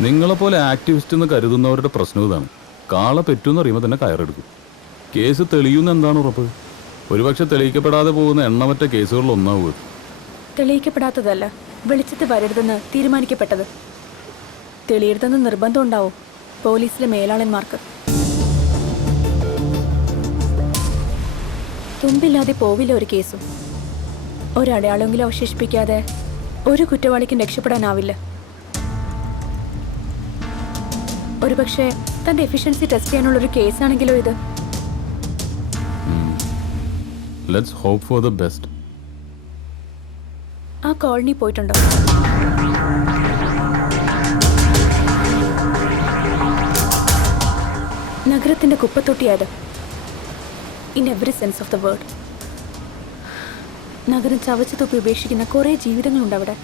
നിങ്ങളെപ്പോലെ ആക്ടിവിസ്റ്റ് എന്ന് കരുതുന്നവരുടെ പ്രശ്നം ഇതാണ്. കാളെ പെറ്റൂന്ന് അറിയുമ്പോൾ തന്നെ കയറെടുക്കും. കേസ് തെളിയുന്ന എന്താണ് ഉറപ്പ്? ഒരുപക്ഷെ തെളിയിക്കപ്പെടാതെ പോകുന്ന എണ്ണമറ്റ കേസുകളിൽ ഒന്നാവുക. തെളിയിക്കപ്പെടാത്തതല്ല, വെളിച്ചത്ത് വരരുതെന്ന് തീരുമാനിക്കപ്പെട്ടത്. തെളിയരുതെന്ന് നിർബന്ധം ഉണ്ടാവും പോലീസിലെ മേലാളന്മാർക്ക്. തുമ്പില്ലാതെ പോവില്ല ഒരു കേസും. ഒരടയാളെങ്കിലും അവശേഷിപ്പിക്കാതെ ഒരു കുറ്റവാളിക്കും രക്ഷപ്പെടാനാവില്ല. ഒരുപക്ഷെ തന്റെ എഫിഷ്യൻസി ടെസ്റ്റ് ചെയ്യാനുള്ളൊരു കേസാണെങ്കിലോ ഇത്. Let's hope for the best. ആ കോളനി പോയിട്ടുണ്ടോ? നഗരത്തിന്റെ കുപ്പത്തൊട്ടിയായത്. In every sense of the word. നഗരം ചവച്ചു തുപ്പി ഉപേക്ഷിക്കുന്ന കുറേ ജീവിതങ്ങളുണ്ട് അവിടെ.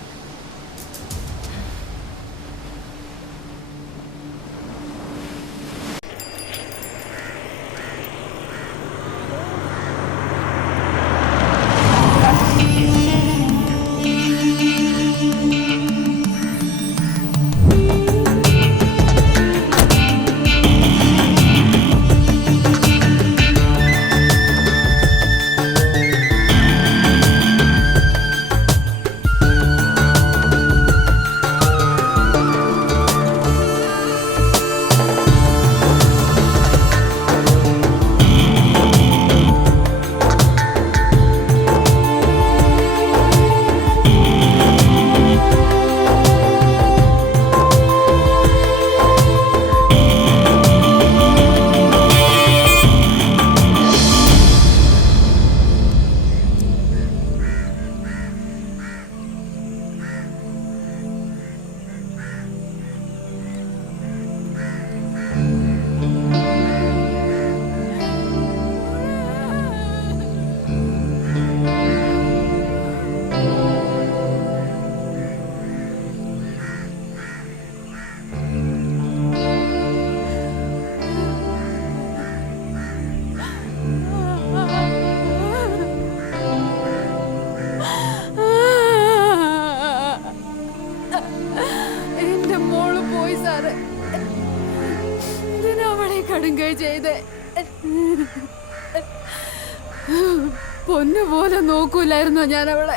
പൊന്നുപോലെ നോക്കൂലായിരുന്നോ ഞാൻ അവളെ?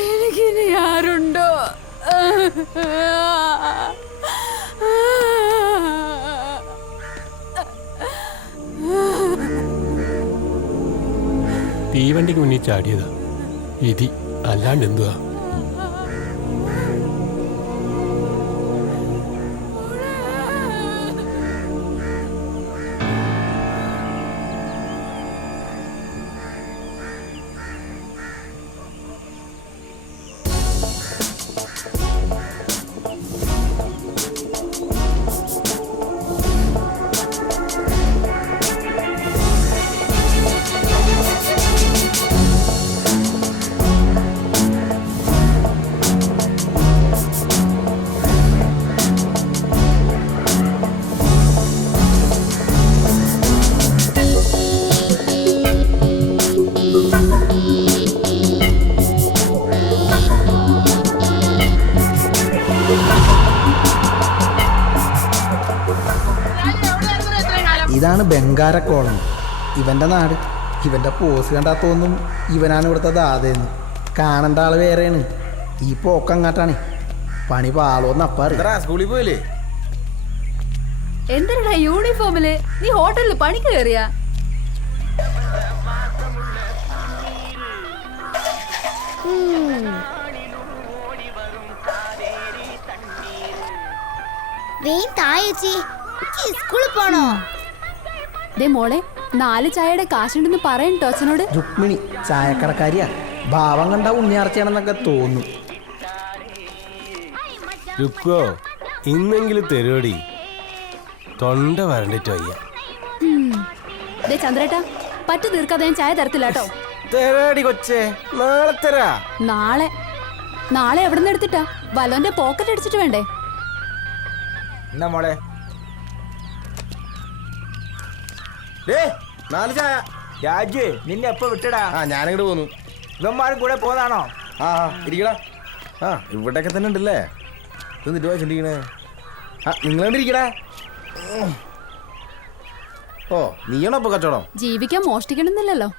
എനിക്കിനി ആരുണ്ടോ? തീവണ്ടിക്ക് മുന്നിൽ ചാടിയതാ വിധി, അല്ലാണ്ട് എന്തുവാ? ഇതാണ് ബംഗാര കോളനി. ഇവൻ്റെ നാട്. ഇവൻ്റെ പോസ് കണ്ടാൽ തോന്നും ഇവനാണ് ഇവിടുത്തെ ദാതയെന്ന്. കാണേണ്ട ആൾ വേറെയാണ്. ഈ പോക്കങ്ങാട്ടാണ്. പണി പാളോന്ന് അപ്പാറി. സ്കൂളിൽ പോയില്ലേ? എന്താ യൂണിഫോമില്? നീ ഹോട്ടലിൽ പണിക്ക് കയറിയാ? സ്കൂളിൽ പോണോ? ദേ മോളെ, 4 ചായയുടെ കാശുണ്ടെന്ന് പറയട്ടോ അച്ഛനോട്. രുക്മിണി ചായക്കടക്കാരിയാ, ഭാവം കണ്ട ഉണ്ണിയാർച്ചയാണെന്നൊക്കെ തോന്നും. രുക്കോ, ഇന്നെങ്കിലും തരുവടി, തൊണ്ട വരണ്ടിട്ട് വയ്യ. ദേ ചന്ദ്രേട്ടാ, പറ്റു തീർക്കാതെ ഞാൻ ചായ തരത്തില്ല കേട്ടോ. തരാടി കൊച്ചേ, നാളെ തരാ. നാളെ എവിടെ നിന്ന് എടുത്തിട്ടാ? വലോന്റെ പോക്കറ്റ് അടിച്ചിട്ട് വേണ്ടേ? എന്നാ മോളെ 4 ചായ. രാജു, നിന്നെ എപ്പോ വിട്ടടാ? ഞാനിങ്ങോട്ട് പോന്നു. ഇവന്മാരും കൂടെ പോതാണോ? ഇരിക്കടാ. ഇവിടെയൊക്കെ തന്നെ ഉണ്ടല്ലേ. എന്നിട്ട് പോയി ചിന്തിക്കണേ. നിങ്ങളണ്ടിരിക്കടാ. ഓ, നീയാണോ അപ്പൊ കച്ചവടം? ജീവിക്കാൻ മോഷ്ടിക്കണമെന്നില്ലല്ലോ.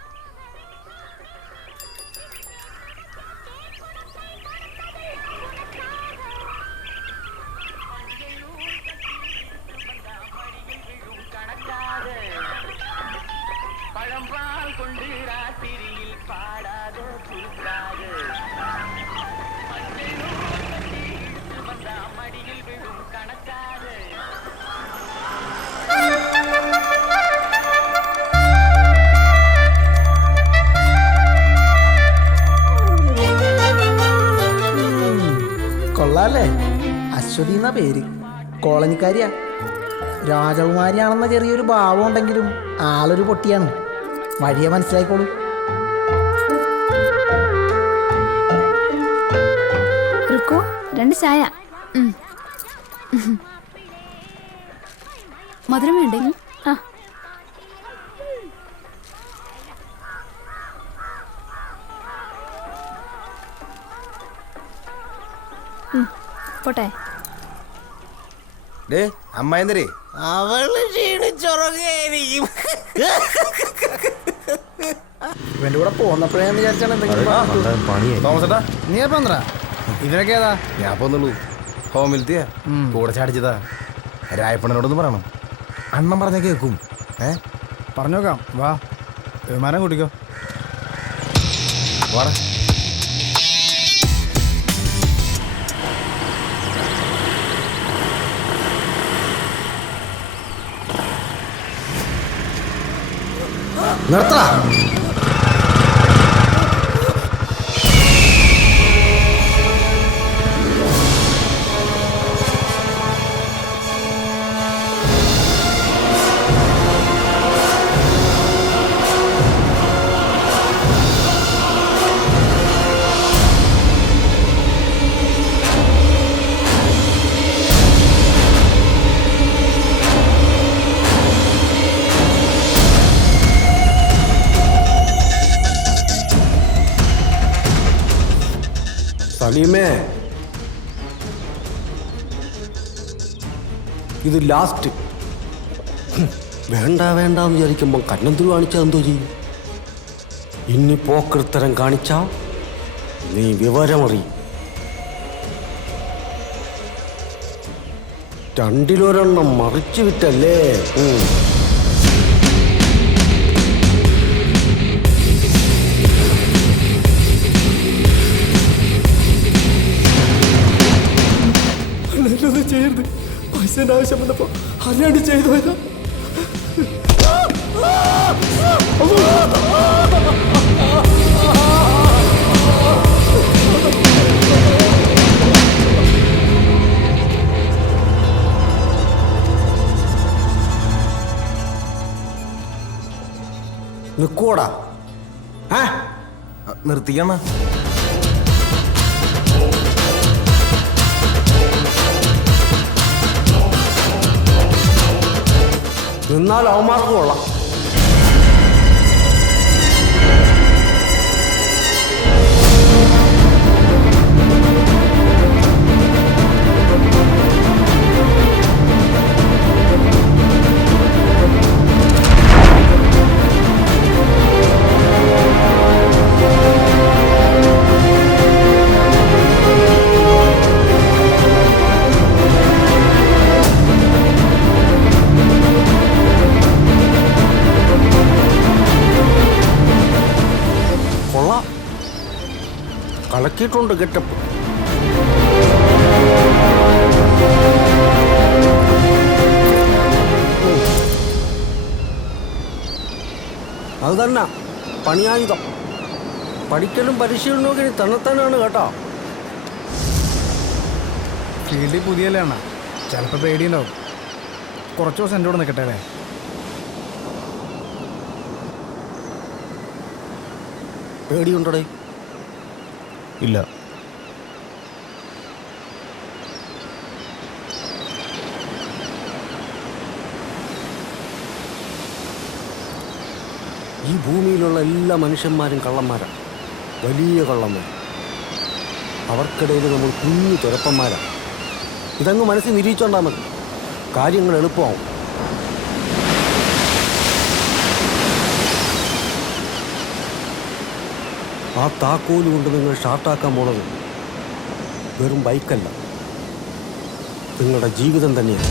കൊള്ളാല്ലേ? അശ്വതി എന്ന പേര്, കോളനിക്കാരിയാ. രാജകുമാരിയാണെന്ന ചെറിയൊരു ഭാവം ഉണ്ടെങ്കിലും ആളൊരു പൊട്ടിയാണ്. വഴിയെ മനസ്സിലായിക്കോളൂ. റുക്കോ, 2 ചായ. മധുരം വേണ്ടേ? പോട്ടെ. അമ്മായിന്തരേ, അവള് ക്ഷീണിച്ചുറങ്ങായിരിക്കും. ഇവന്റെ കൂടെ പോന്നപ്പോഴേ വിചാരിച്ചാണ് തോമസേട്ടാ, നീ എപ്പം ഇതിനൊക്കെ ഏതാ? ഞാൻ പോന്നുള്ളൂ. ഹോമിലത്തെയാ, കൂടെ ചാടിച്ചതാ. രായപ്പണ്ണനോടൊന്ന് പറയണം. അണ്ണൻ പറഞ്ഞ കേൾക്കും. പറഞ്ഞോക്കാം. വാ, വിമാനം കൂട്ടിക്കോ. വാടാ. നിർത്തടാ. സലീമേ, ഇത് ലാസ്റ്റ്. വേണ്ട വേണ്ടെന്ന് വിചാരിക്കുമ്പോൾ കന്നന്തുരു കാണിച്ചാൽ എന്തോ ചെയ്യും? ഇനി പോക്കൃത്തരം കാണിച്ചാ നീ വിവരമറിയും. 2 മറിച്ചു വിട്ടല്ലേ. ചെയ്യരുത്. പൈസന്റെ ആവശ്യം വന്നപ്പോ അറിയാണ്ട് ചെയ്തു പോയതാ. നിക്കോടാ. നിർത്തിക്കണ. നിന്നാൽ അവന്മാർക്ക് കൊള്ളാം. കളക്കിയിട്ടുണ്ട് ഗെറ്റപ്പ്. അത് തന്നെ പണിയായുധം. പഠിക്കലും പരിശീലനവും ഒക്കെ തന്നെത്താനാണ് കേട്ടോ. ഫീൽഡിൽ പുതിയല്ലേ അണ്ണ, ചിലപ്പോൾ പേടിയുണ്ടാവും. കുറച്ച് ദിവസം എൻ്റെ കൂടെ നിൽക്കട്ടെ അല്ലേ? പേടിയുണ്ടോടേ? ഇല്ല. ഈ ഭൂമിയിലുള്ള എല്ലാ മനുഷ്യന്മാരും കള്ളന്മാരാണ്, വലിയ കള്ളന്മാർ. അവർക്കിടയിൽ നമ്മൾ കുഞ്ഞു തുരപ്പന്മാരാണ്. ഇതങ്ങ് മനസ്സിൽ നിരീക്ഷണ്ടാൽ മതി, കാര്യങ്ങൾ എളുപ്പമാവും. ആ താക്കോല് കൊണ്ട് നിങ്ങൾ ഷാർട്ടാക്കാൻ പോണത് വെറും ബൈക്കല്ല, നിങ്ങളുടെ ജീവിതം തന്നെയാണ്.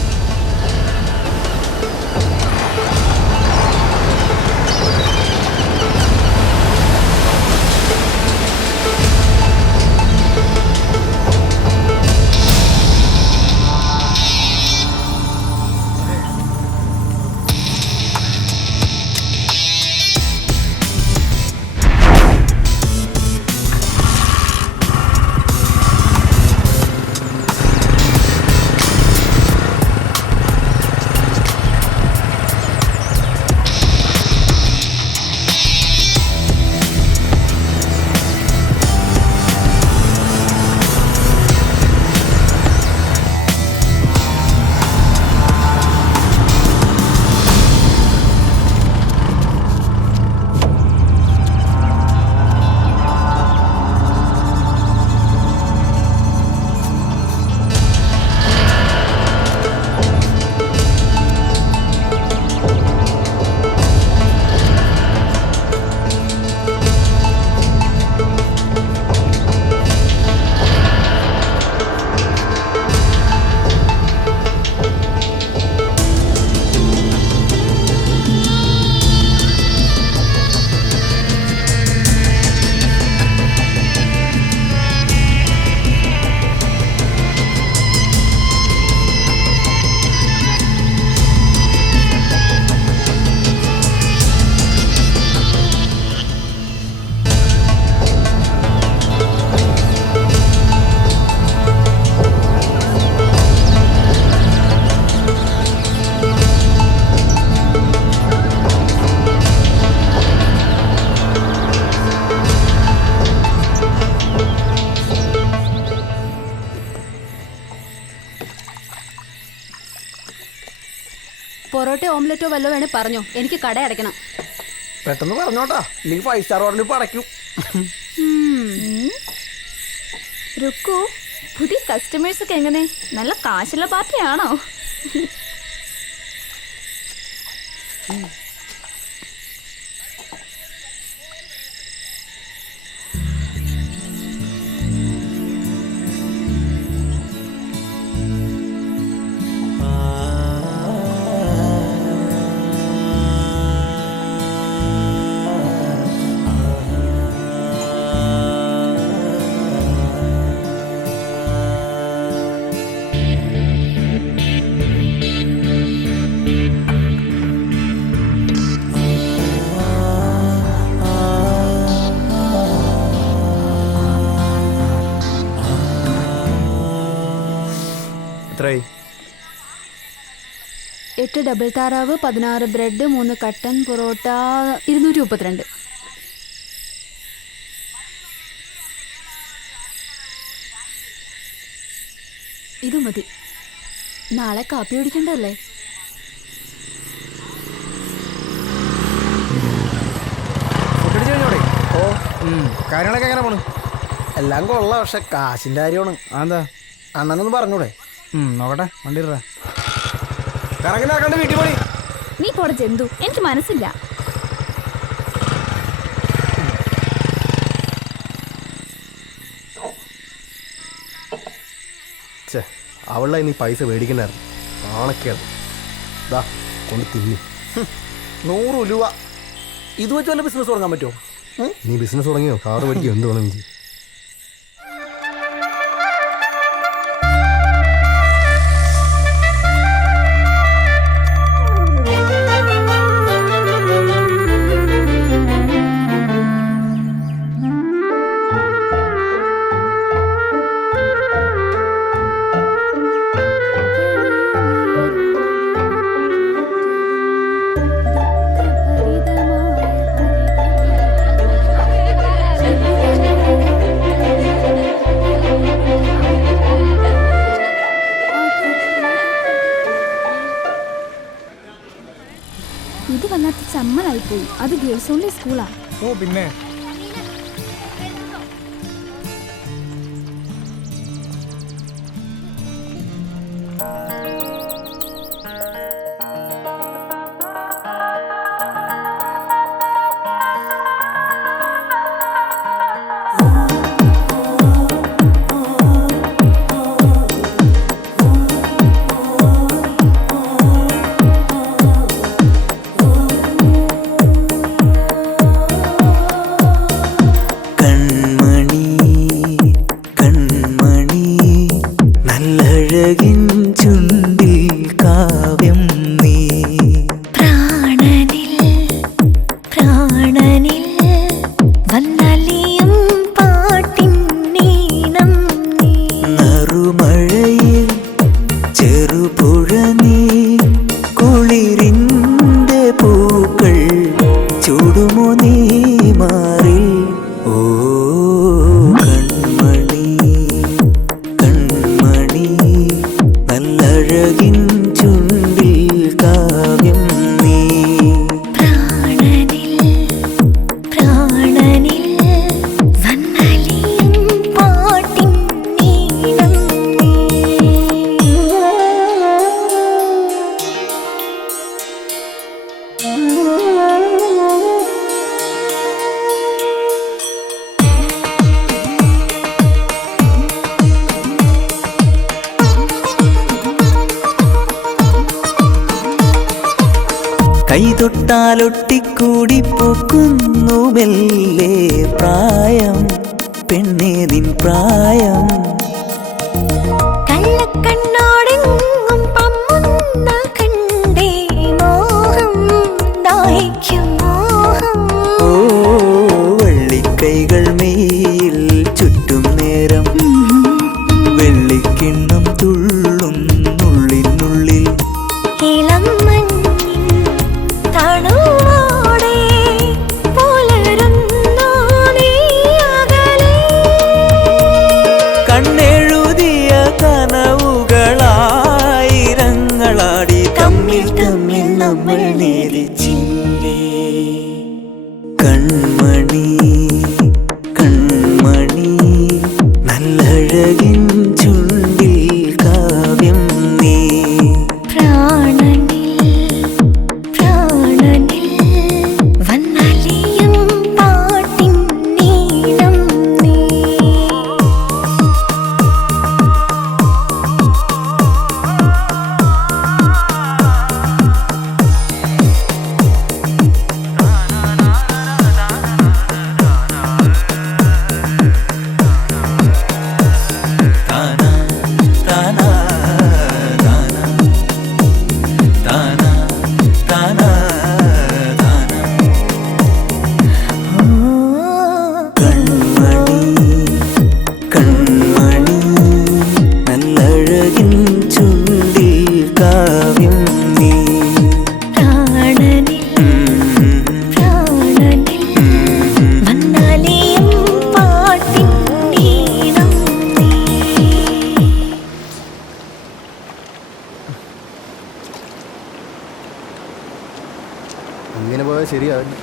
പൊറോട്ട ഓംലെറ്റോ വല്ലോ വേണേ പറഞ്ഞോ, എനിക്ക് കട അടയ്ക്കണം. പെട്ടെന്ന് പറഞ്ഞോട്ടാ, ഇല്ലെങ്കിൽ 5 സ്റ്റാർ ഹോട്ടലിൽ ഇപ്പോൾ അടയ്ക്കും. രുക്കു, പുതിയ കസ്റ്റമേഴ്സ് ഒക്കെ എങ്ങനെ? നല്ല കാശുള്ള പാർട്ടിയാണോ? എത്രയായി? 8 ഡബിൾ താറാവ്, 16 ബ്രെഡ്, 3 കട്ടൻ പൊറോട്ട, 232. ഇത് മതി. നാളെ കാപ്പി കുടിക്കണ്ടല്ലേ? ഓ, കാര്യങ്ങളൊക്കെ എങ്ങനെ പോണു? എല്ലാം കൊള്ളാം, പക്ഷെ കാശിൻ്റെ കാര്യമാണ്. എന്താ അണ്ണനൊന്ന് പറഞ്ഞൂടെ? നോക്കട്ടെ, വണ്ടി കറങ്ങി നടക്കണ്ട, വീട്ടിൽ പോയി. നീ പോടെ ജന്തു, എനിക്ക് മനസ്സില്ല. അവളുടെ നീ പൈസ മേടിക്കണ്ടായിരുന്നു. ആണൊക്കെയാണ് ദാ കൊണ്ട് തിന്നി. 100 രൂപ ഇത് വെച്ച് വല്ല ബിസിനസ് തുടങ്ങാൻ പറ്റുമോ? നീ ബിസിനസ് തുടങ്ങിയോ? കാറ് മേടിക്കോ? എന്ത് വേണം? ഇത് വല്ലാത്ത ചമ്മലായിപ്പോയി. അത് ഗേൾസ് ഓൺലി സ്കൂളാ. ഓ പിന്നെ കൈതൊട്ടാലൊട്ടിക്കൂടി പൂക്കുന്നു മെല്ലെ പ്രായം പെണ്ണേ നിൻ പ്രായം കള്ളക്കണ്ണോടെങ്ങും പമ്മുന്ന കണ്ടേ മോഹം ദാഹിക്കും മോഹം. ഓ വള്ളിക്കൈകൾ മെയ്യിൽ ചുറ്റും നേരം വെള്ളിക്കിണ്ണം തുള്ളും നുള്ളിനുള്ളിൽ ഇളം മഞ്ഞിൻ തണുവോടെ പുലരുന്നു നീ അകലെ. കണ്ണെഴുതിയ കനവുകളായിരങ്ങളാടി തമ്മിൽ തമ്മിൽ നമ്മൾ നേരിച്ചില്ലേ കൺമണി കൺമണി നല്ലഴകിൻ ചുണ്ടിൽ കാവ്യം നീ പ്രാണനിൽ പ്രാണനിൽ വന്നലിയും പാട്ടിൻ നീളം നീ. താനാ താനാ താനാ താനാ താനാ താനാ കൺമണി കൺമണി നല്ലഴകിൻ ചുണ്ടിൽ കാവ്യം നീ പ്രാണനിൽ പ്രാണനിൽ വന്നലിയും പാട്ടിൻ നീളം നീ. ഇങ്ങനെ പോയാൽ ശരിയാവില്ല.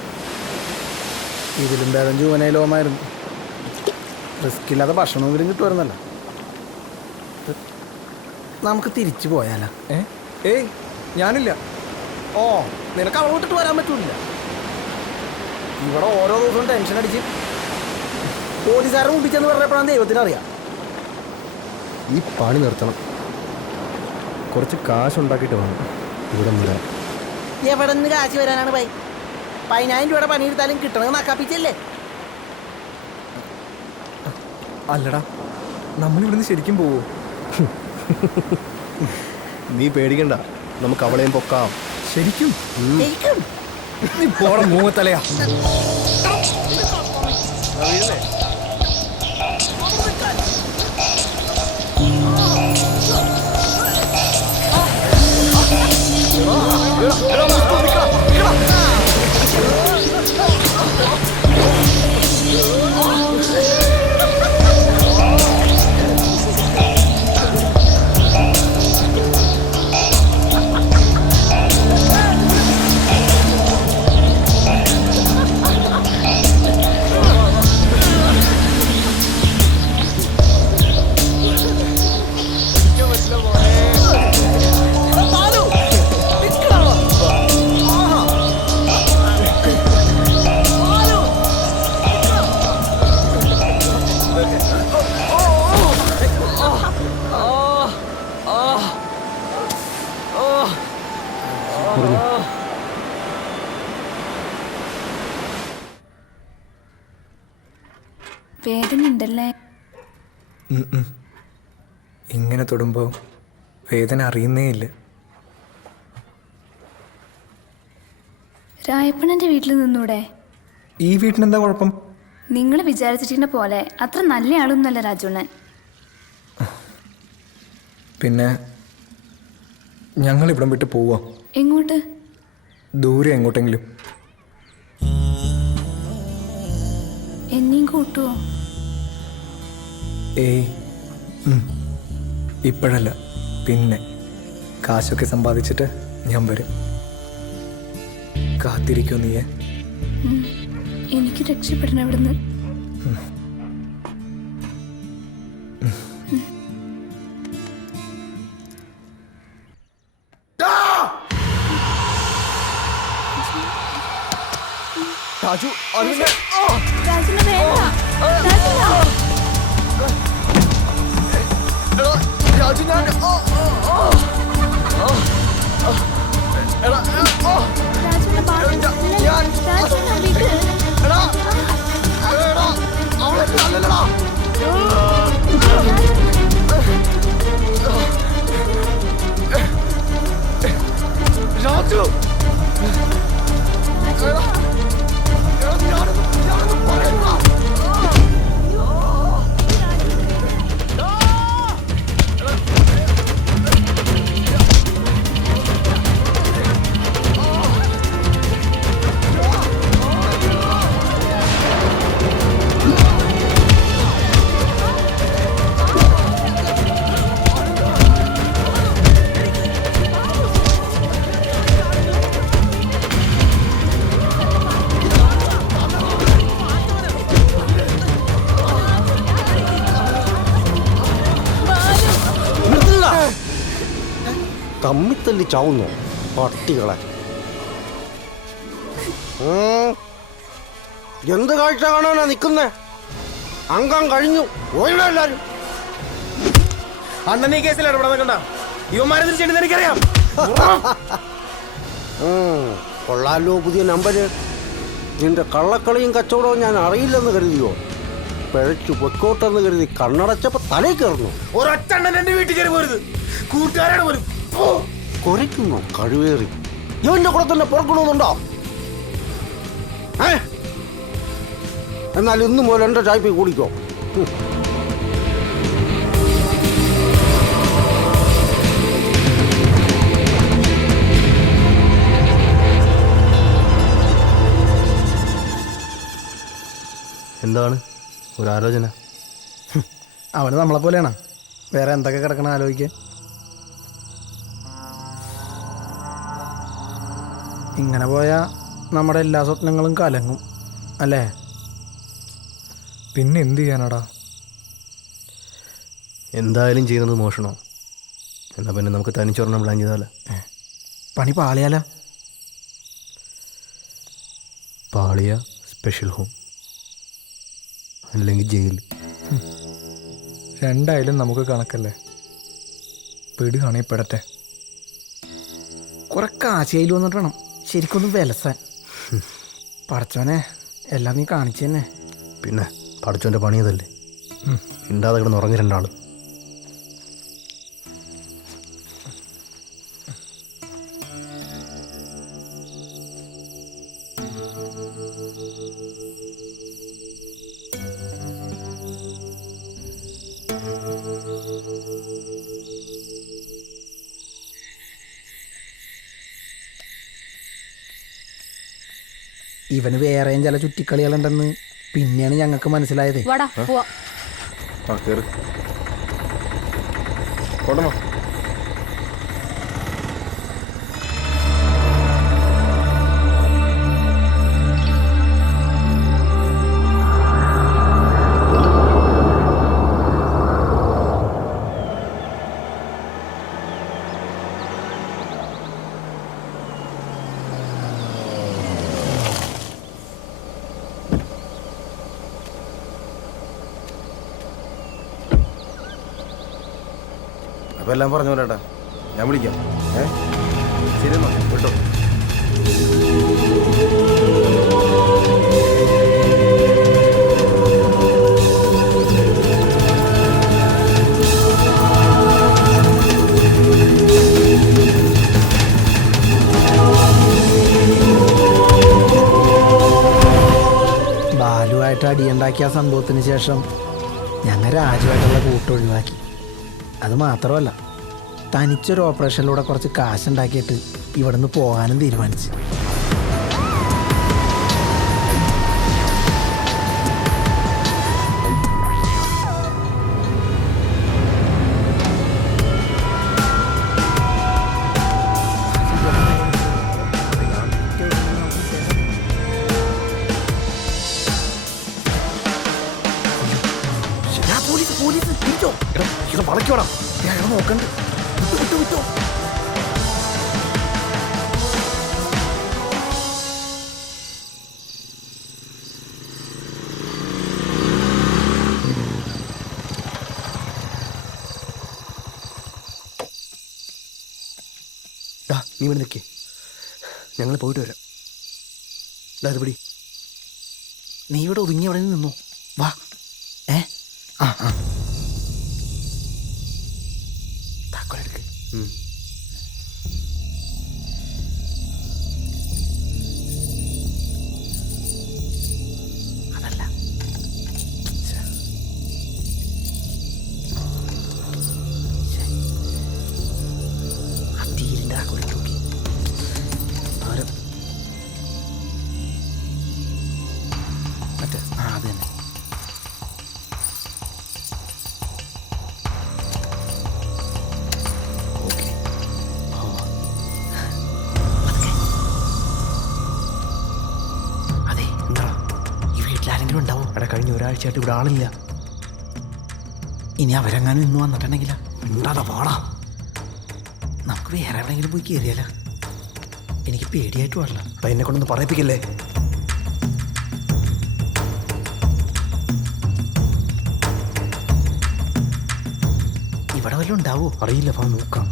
ഇതിലും ഭേദം ജൂവനയിലോമായിരുന്നു. റിസ്ക് ഇല്ലാതെ ഭക്ഷണമെങ്കിലും കിട്ടുമായിരുന്നല്ലോ. നമുക്ക് തിരിച്ചു പോയാലോ? ഏയ് ഞാനില്ല. ഓ നിനക്ക് അവളെ വിട്ടിട്ട് വരാൻ പറ്റൂല. ഇവിടെ ഓരോ ദിവസവും ടെൻഷൻ അടിച്ച് പോലീസുകാരെ മുമ്പിച്ചെന്ന് പറഞ്ഞപ്പോഴാണ് ദൈവത്തിനറിയാം. ഈ പണി നിർത്തണം. കുറച്ച് കാശുണ്ടാക്കിയിട്ട് വേണം ഇവിടെ വരാൻ. എവിടെ നിന്ന് കാശ് വരാനാണ് പൈ? 10,000 രൂപയുടെ പണിയെടുത്താലും കിട്ടണമെന്ന് നക്കാപ്പിച്ചല്ലേ? അല്ലടാ, നമ്മളിവിടുന്ന് ശരിക്കും പോവോ? നീ പേടിക്കണ്ട, നമുക്ക് അവളെയും പൊക്കാം. ശരിക്കും? ശരിക്കും? നീ പോട മൂവത്തലയാ. വേദനയുണ്ടല്ലേ? ഇങ്ങനെ തൊടുമ്പോൾ വേദന അറിയുന്നേ ഇല്ല. രായപ്പണന്റെ വീട്ടിൽ നിന്നൂടെ? ഈ വീട്ടിനെന്താ കുഴപ്പം? നിങ്ങൾ വിചാരിച്ചിരിക്കുന്ന പോലെ അത്ര നല്ല ആളൊന്നുമല്ല രാജുണ്ണൻ. പിന്നെ ഞങ്ങൾ ഇവിടം വിട്ട് പോവാം. എങ്ങോട്ട്? ദൂരെ എങ്ങോട്ടെങ്കിലും. എന്നെയും കൂട്ടുവോ? ഏയ് ഇപ്പോഴല്ല, പിന്നെ കാശൊക്കെ സമ്പാദിച്ചിട്ട് ഞാൻ വരും. കാത്തിരിക്കോ നീയെ? എനിക്ക് രക്ഷപ്പെടണം ഇവിടുന്ന്. രാജു, അതിനെ രാജുണ്ണ വേണ്ട. രാജു, ഞാൻ രാജുണ്ണ പാടില്ല. രാജുണ്ണ വിട്. രാജു, തമ്മിത്തല്ലി ചാവുന്നു പട്ടികളെ. എന്ത് കാഴ്ച കാണാനാ നിൽക്കുന്നേ? അംഗം കഴിഞ്ഞു പോയിടാ എല്ലാരും. അണ്ണൻ ഈ കേസിൽ ഇടപെടാൻ കണ്ട ഇവന്മാരെ തിരിച്ചെടുത്ത് എനിക്കറിയാം. കൊള്ളാലോ പുതിയ നമ്പര്. നിന്റെ കള്ളക്കളിയും കച്ചവടവും ഞാൻ അറിയില്ലെന്ന് കരുതിയോ? പിഴച്ചു പൊക്കോട്ടെന്ന് കരുതി കണ്ണടച്ചപ്പോ തലയിൽ കയറുന്നു. ഒരൊറ്റ അണ്ണൻ എന്റെ വീട്ടിൽ കയറി പോരുത്. കൂട്ടുകാരാണ് പോലും കുരയ്ക്കുന്നു കഴിവേറി. ഇവന്റെ കൂടെ തന്നെ പുറക്കണമെന്നുണ്ടോ? എന്നാൽ ഇന്നു മുതൽ എന്റെ ചായ്പ കൂടിക്കോ. എന്താണ് ഒരു ആലോചന? അവന് നമ്മളെ പോലെയാണ്. വേറെ എന്തൊക്കെ കിടക്കണം ആലോചിക്കാൻ. ഇങ്ങനെ പോയാൽ നമ്മുടെ എല്ലാ സ്വപ്നങ്ങളും കലങ്ങും അല്ലേ? പിന്നെ എന്ത് ചെയ്യാനാടാ? എന്തായാലും ചെയ്യുന്നത് മോഷണോ? എന്നാൽ പിന്നെ നമുക്ക് തനിച്ചൊരെണ്ണം പ്ലാൻ ചെയ്താലോ? പണി പാളിയാലോ? പാളിയ സ്പെഷ്യൽ ഹോം, അല്ലെങ്കിൽ ജയിൽ. രണ്ടായാലും നമുക്ക് കണക്കല്ലേ. പെടുകയാണെങ്കിൽ പെടട്ടെ. കുറെ കാശയിൽ വന്നിട്ട് വേണം ശരിക്കൊന്നും വിലസാൻ. പടച്ചോനെ എല്ലാം നീ കാണിച്ചു തന്നെ. പിന്നെ പഠിച്ചോൻ്റെ പണിയതല്ലേ. ഉണ്ടാതെ കിടന്ന് ഉറങ്ങി രണ്ടാൾ. ഇവന് വേറെയും ചില ചുറ്റിക്കളികളുണ്ടെന്ന് പിന്നെയാണ് ഞങ്ങൾക്ക് മനസ്സിലായത്. അപ്പോൾ എല്ലാം പറഞ്ഞു പോരാട്ടാ, ഞാൻ വിളിക്കാം. ശരി എന്നാ വിട്ടോ. ചെറുതായിട്ട് അടിയുണ്ടാക്കിയ സംഭവത്തിന് ശേഷം ഞങ്ങൾ രാജുവായിട്ടുള്ള കൂട്ടൊഴിവാക്കി. അത് മാത്രമല്ല, തനിച്ചൊരു ഓപ്പറേഷനിലൂടെ കുറച്ച് കാശുണ്ടാക്കിയിട്ട് ഇവിടെ നിന്ന് പോകാനും തീരുമാനിച്ചു. വളയ്ക്കോടാ, നോക്കണ്ട. വിട്ടോ വിട്ടോ. നീ ഇവിടെ നിൽക്കേ, ഞങ്ങൾ പോയിട്ട് വരാം. അത് പിടി. നീ ഇവിടെ ഒതുങ്ങി അവിടെ നിന്നോ. വാ. ആ ആ താക്കോലെടുക്ക്. അതല്ല, ആ തീരിൻ്റെ താക്കോലെടുത്ത് നോക്കി. ആരും മറ്റേ അത് തന്നെ. ഉണ്ടാവും. അവിടെ കഴിഞ്ഞ ഒരാഴ്ചയായിട്ട് ഇവിടെ ആളില്ല. ഇനി അവരെങ്ങാനും ഇന്ന് വന്നിട്ടുണ്ടെങ്കിൽ ഉണ്ടാതെ പാടാ. നമുക്ക് വേറെ എവിടെയെങ്കിലും പോയി കയറിയാല. എനിക്ക് പേടിയായിട്ട് പാടില്ല. അപ്പം എന്നെ കൊണ്ടൊന്ന് പറയിപ്പിക്കല്ലേ. ഇവിടെ വല്ലതും ഉണ്ടാവോ അറിയില്ല. അപ്പം നോക്കാം.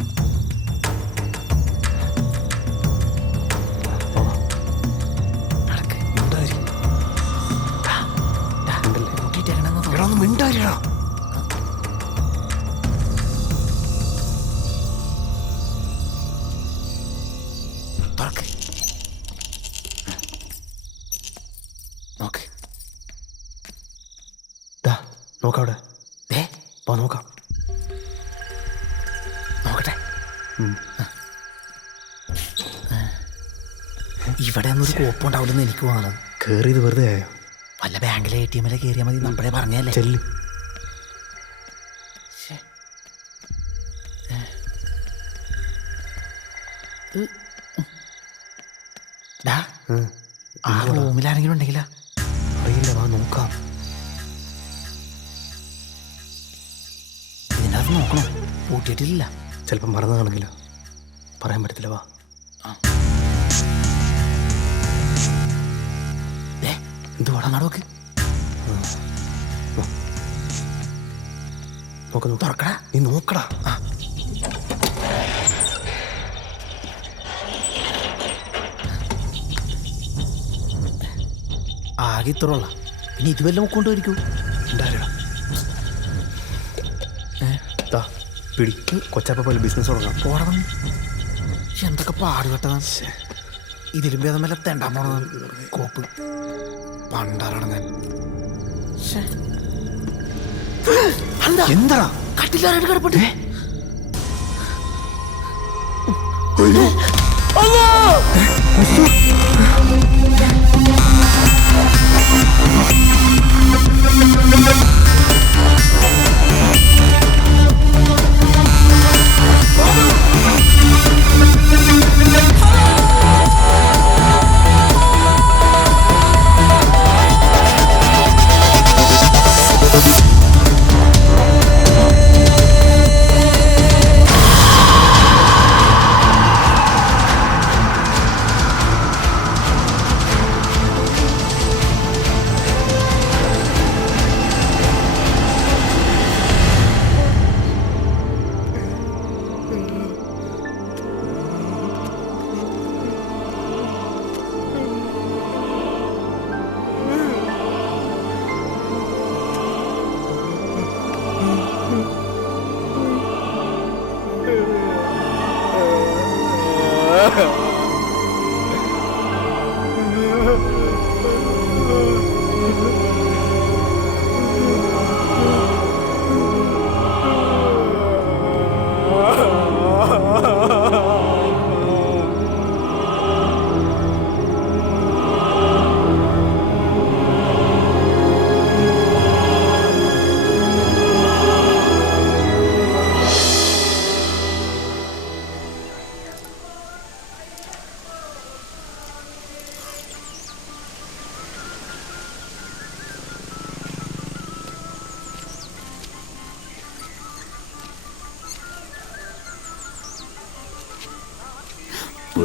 മിണ്ടായില്ല. തുറക്ക്. നോക്ക്. നോക്കവിടെ. പോ നോക്കാം. നോക്കട്ടെ. ഇവിടെ ഒന്നൊരു കോപ്പുണ്ടാവില്ലെന്ന് എനിക്ക് തോന്നണം. കയറിയത് വെറുതെ ആയോ? വല്ല ബാങ്കിലെ ATM കയറിയാൽ മതി. നമ്മളെ പറഞ്ഞല്ലേ. ചെല്ലു. ആ റൂമിലാരെങ്കിലും ഉണ്ടെങ്കില അറിയില്ല. വാ നോക്കാം. ഇതിനകത്ത് നോക്കണം. പൂട്ടിയിട്ടില്ല. ചിലപ്പം മറന്നു കാണില്ല. പറയാൻ പറ്റത്തില്ല. വാ. എന്തുവാടാ നടക്ക്. നോക്കുന്നു. തുറക്കടാ. നീ നോക്കടാ. ആകെ ഇത്രയുള്ള. പിന്നെ ഇതുവെല്ലാം കൊണ്ടുവരിക്കൂ. ഉണ്ടായിരടാ. പിടി. കൊച്ചാപ്പ പോലെ ബിസിനസ് തുടങ്ങാം. പോടണം. എന്തൊക്കെ പാടുകെട്ടതാ. ഇതിലും ഭേദം വല്ല തെണ്ടാൻ പോണത്. കോപ്പ് പണ്ടാറടങ്ങാൻ. എന്താ കട്ടിലാരായിട്ട് കിടപ്പട്ടെ.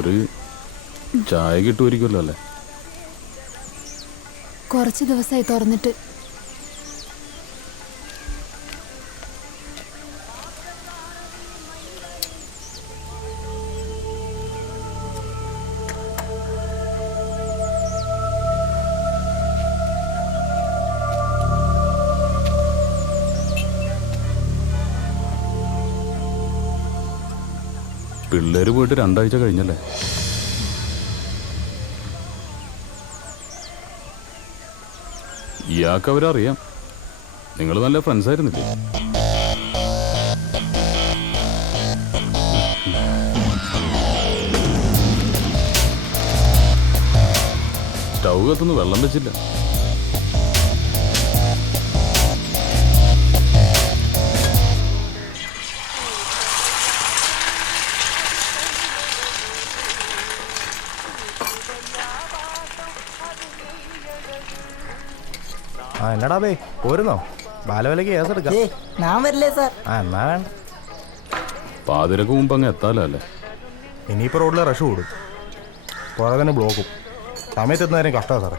ഒരു ചായ കിട്ടുമായിരിക്കുമല്ലോ അല്ലേ? കുറച്ച് ദിവസമായി തുറന്നിട്ട്. പിള്ളേര് പോയിട്ട് 2 ആഴ്ച കഴിഞ്ഞല്ലേ? ഇയാൾക്ക് അവരറിയാം. നിങ്ങൾ നല്ല ഫ്രണ്ട്സ് ആയിരുന്നില്ലേ? സ്റ്റൗ കത്തുന്നു, വെള്ളം വെച്ചില്ല. ആ എന്നടാ ബേ പോരുന്നോ? ബാലവിലക്ക് കേസ് എടുക്കാം. ഞാൻ വരില്ലേ സാർ? ആ എന്നാ വേണ്ട. പാതിരക്ക് മുമ്പ് അങ്ങ് എത്താലോ അല്ലേ? ഇനിയിപ്പോൾ റോഡിൽ റഷ് കൂടും, പുറകെ തന്നെ ബ്ലോക്കും. സമയത്തെത്തുന്നവരും കഷ്ടമാണ് സാറേ.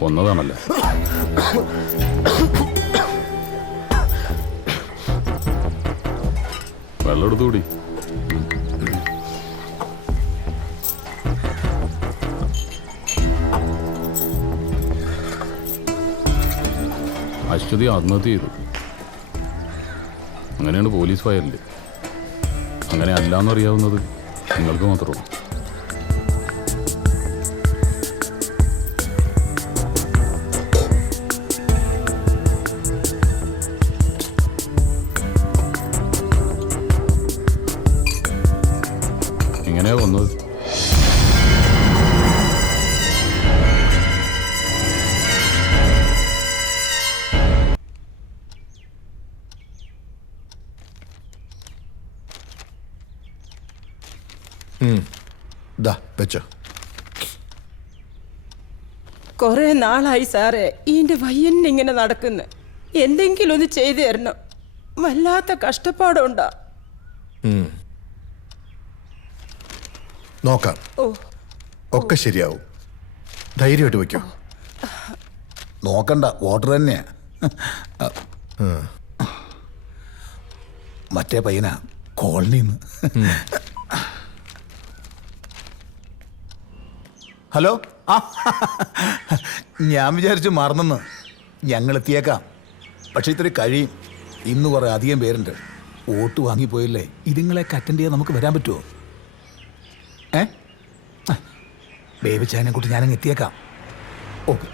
കൊന്നതാണല്ലേ? വെള്ളം എടുത്തുകൂടി. അശ്വതി ആത്മഹത്യ ചെയ്തു. അങ്ങനെയാണ് പോലീസ് ഫയലില്. അങ്ങനെ അല്ലാന്നറിയാവുന്നത് നിങ്ങൾക്ക് മാത്രമേ. എങ്ങനെയാ വന്നത്? വെച്ചോ. കുറെ നാളായി സാറേ ഈൻ്റെ വയ്യന്നിങ്ങനെ നടക്കുന്നു. എന്തെങ്കിലും ഒന്ന് ചെയ്തു തരണം. വല്ലാത്ത കഷ്ടപ്പാടുണ്ടാ. നോക്കാം, ഒക്കെ ശരിയാവും. ധൈര്യമായിട്ട് വയ്ക്കോ. നോക്കണ്ട, വോട്ടർ തന്നെയാ. മറ്റേ പയ്യനാ കോളനിന്ന്. ഹലോ, ആ ഞാൻ വിചാരിച്ചു മറന്നെന്ന്. ഞങ്ങൾ എത്തിയേക്കാം, പക്ഷെ ഇത്തിരി കഴിയും. ഇന്ന് കുറേ അധികം പേരുണ്ട്. വോട്ട് വാങ്ങിപ്പോയില്ലേ, ഇതുങ്ങളെയൊക്കെ അറ്റൻഡ് ചെയ്യാൻ നമുക്ക് വരാൻ പറ്റുമോ? ബേബിച്ചായനെ കൂട്ടി ഞാനങ്ങ് എത്തിയേക്കാം. ഓക്കെ.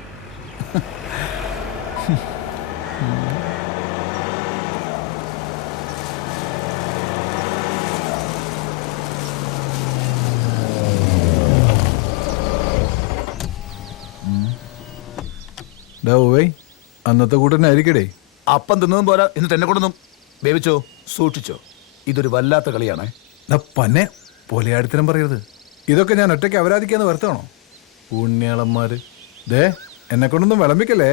അന്നത്തെ കൂട്ടനായിരിക്കടേ. അപ്പം തിന്നതും പോരാ, എന്നിട്ട് എന്നെ കൊണ്ടൊന്നും. ബേബിച്ചോ, സൂക്ഷിച്ചോ, ഇതൊരു വല്ലാത്ത കളിയാണേ. പന്നെ പൊലയാടിത്തരം പറയരുത്. ഇതൊക്കെ ഞാൻ ഒറ്റയ്ക്ക് അപരാധിക്കാന്ന് വരുത്താണോ? പുണ്യാളന്മാര്. ദേ, എന്നെ കൊണ്ടൊന്നും വിളമ്പിക്കല്ലേ.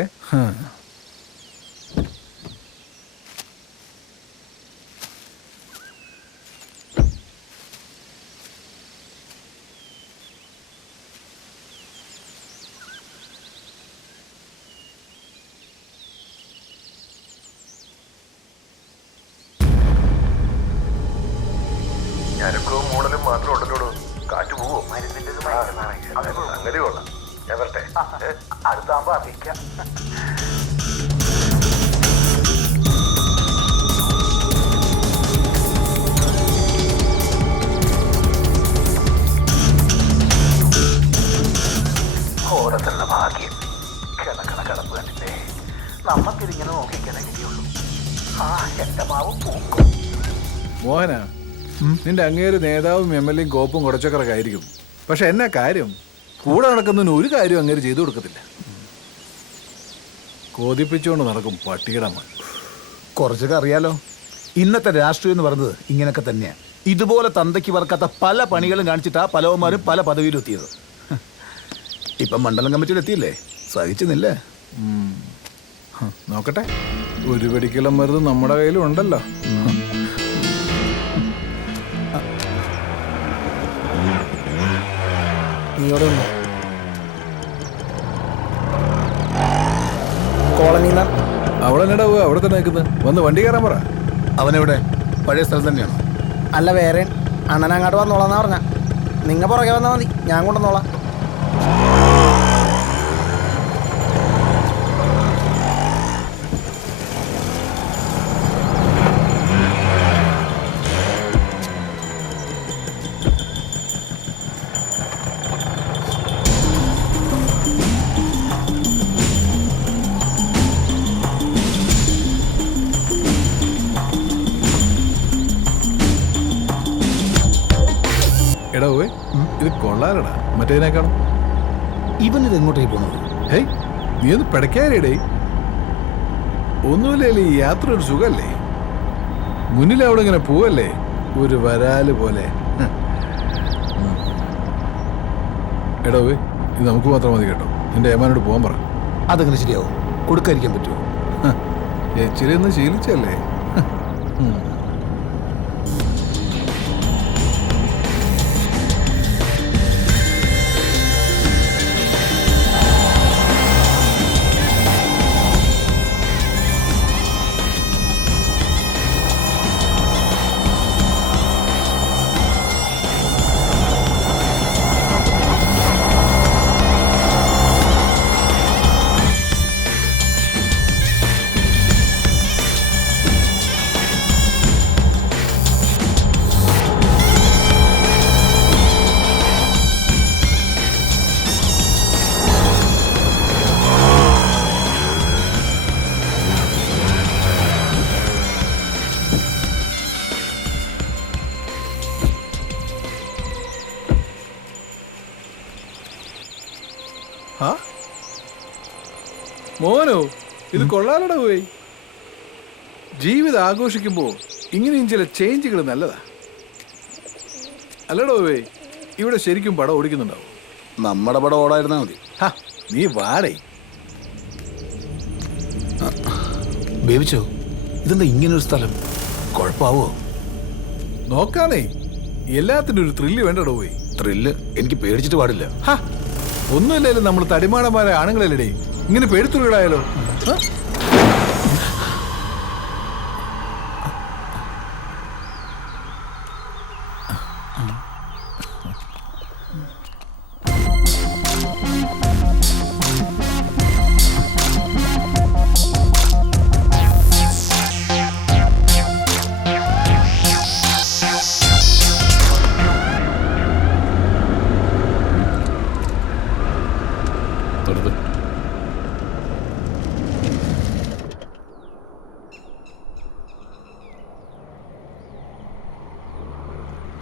ഞാനൊക്കെ മൂടലും മാത്രം ഉണ്ടല്ലോ. കാറ്റ് പോവോ? സംഗതി കൊള്ളാം. ഞാൻ വരട്ടെ, അടുത്താകുമ്പോ അറിയിക്കാം. ഓരത്തുള്ള ഭാഗ്യം. കിടപ്പ് കണ്ടില്ലേ? നമ്മക്കിതിങ്ങനെ നോക്കിക്കാനേ കഴിയുള്ളൂ. ആ എന്റെ മാവും പൂക്കും. മോഹന, നിന്റെ അങ്ങേര് നേതാവും MLA കോപ്പും കുറച്ചൊക്കെ ആയിരിക്കും. പക്ഷെ എന്നാ കാര്യം? കൂടെ നടക്കുന്നതിന് ഒരു കാര്യം അങ്ങേര് ചെയ്തു കൊടുക്കത്തില്ല. കോതിപ്പിച്ചുകൊണ്ട് നടക്കും പട്ടിയുടെ മൺ. കുറച്ചൊക്കെ അറിയാലോ. ഇന്നത്തെ രാഷ്ട്രീയം എന്ന് പറയുന്നത് ഇങ്ങനെയൊക്കെ തന്നെയാണ്. ഇതുപോലെ തന്തയ്ക്ക് പറക്കാത്ത പല പണികളും കാണിച്ചിട്ടാ പലവന്മാരും പല പദവിയിലെത്തിയത്. ഇപ്പം മണ്ഡലം കമ്മിറ്റിയിലെത്തിയില്ലേ, സഹിച്ചെന്നില്ലേ? നോക്കട്ടെ, ഒരു വെടിക്കുള്ള മരുന്ന് നമ്മുടെ കയ്യിലും ഉണ്ടല്ലോ. നീയോടെ ഉണ്ടോ കോളനി? അവളെന്നടാ അവിടെ തന്നെ നിൽക്കുന്നത്, വന്ന് വണ്ടി കയറാൻ പറ. അവനെവിടെ? പഴയ സ്ഥലം തന്നെയാണോ? അല്ല, വേറെ അണ്ണൻ അങ്ങോട്ട് വന്നോളാന്നാ പറഞ്ഞ. നിങ്ങൾ പുറകെ വന്നാൽ മതി, ഞാൻ കൊണ്ടുവന്നോളാം. എടാ പോയി, ഇത് കൊള്ളാലടാ മറ്റേതിനേക്കാളും. ഇവനിത് എങ്ങോട്ടേക്ക് പോണത്? ഹേയ്, നീ ഒന്ന് പിടയ്ക്കാനേടേ. ഒന്നുമില്ലേ, ഈ യാത്ര ഒരു സുഖല്ലേ? മുന്നിൽ അവിടെ ഇങ്ങനെ പോവല്ലേ, ഒരു വരാല് പോലെ. എടാ പോയി, ഇത് നമുക്ക് മാത്രം മതി കേട്ടോ. നിന്റെ ഏമാനോട് പോകാൻ പറ. അതെങ്ങനെ ശരിയാവും? കൊടുക്കാതിരിക്കാൻ പറ്റുമോ? എച്ചിരി ഒന്ന് ശീലിച്ചല്ലേ. മോനോ, ഇത് കൊള്ളാലടാ പോയി. ജീവിതം ആഘോഷിക്കുമ്പോ ഇങ്ങനെയും ചില ചേഞ്ചുകൾ നല്ലതാ അല്ലടോ പോയി. ഇവിടെ ശരിക്കും പടം ഓടിക്കുന്നുണ്ടാവും. നമ്മുടെ പടം ഓടായിരുന്നാ മതി. നീ വാടേ. ബേബിച്ചോ, ഇതെന്താ ഇങ്ങനൊരു സ്ഥലം? കുഴപ്പമാവോ? നോക്കാനേ, എല്ലാത്തിനും ഒരു ത്രില്ല് വേണ്ടടോ പോയി. ത്രില്ല്? എനിക്ക് പേടിച്ചിട്ട് പാടില്ല. ഒന്നുമില്ലാലും നമ്മൾ തടിമാടന്മാരെ ആണുങ്ങളല്ലേ, ഇങ്ങനെ പേടിത്തുള്ളായാലോ?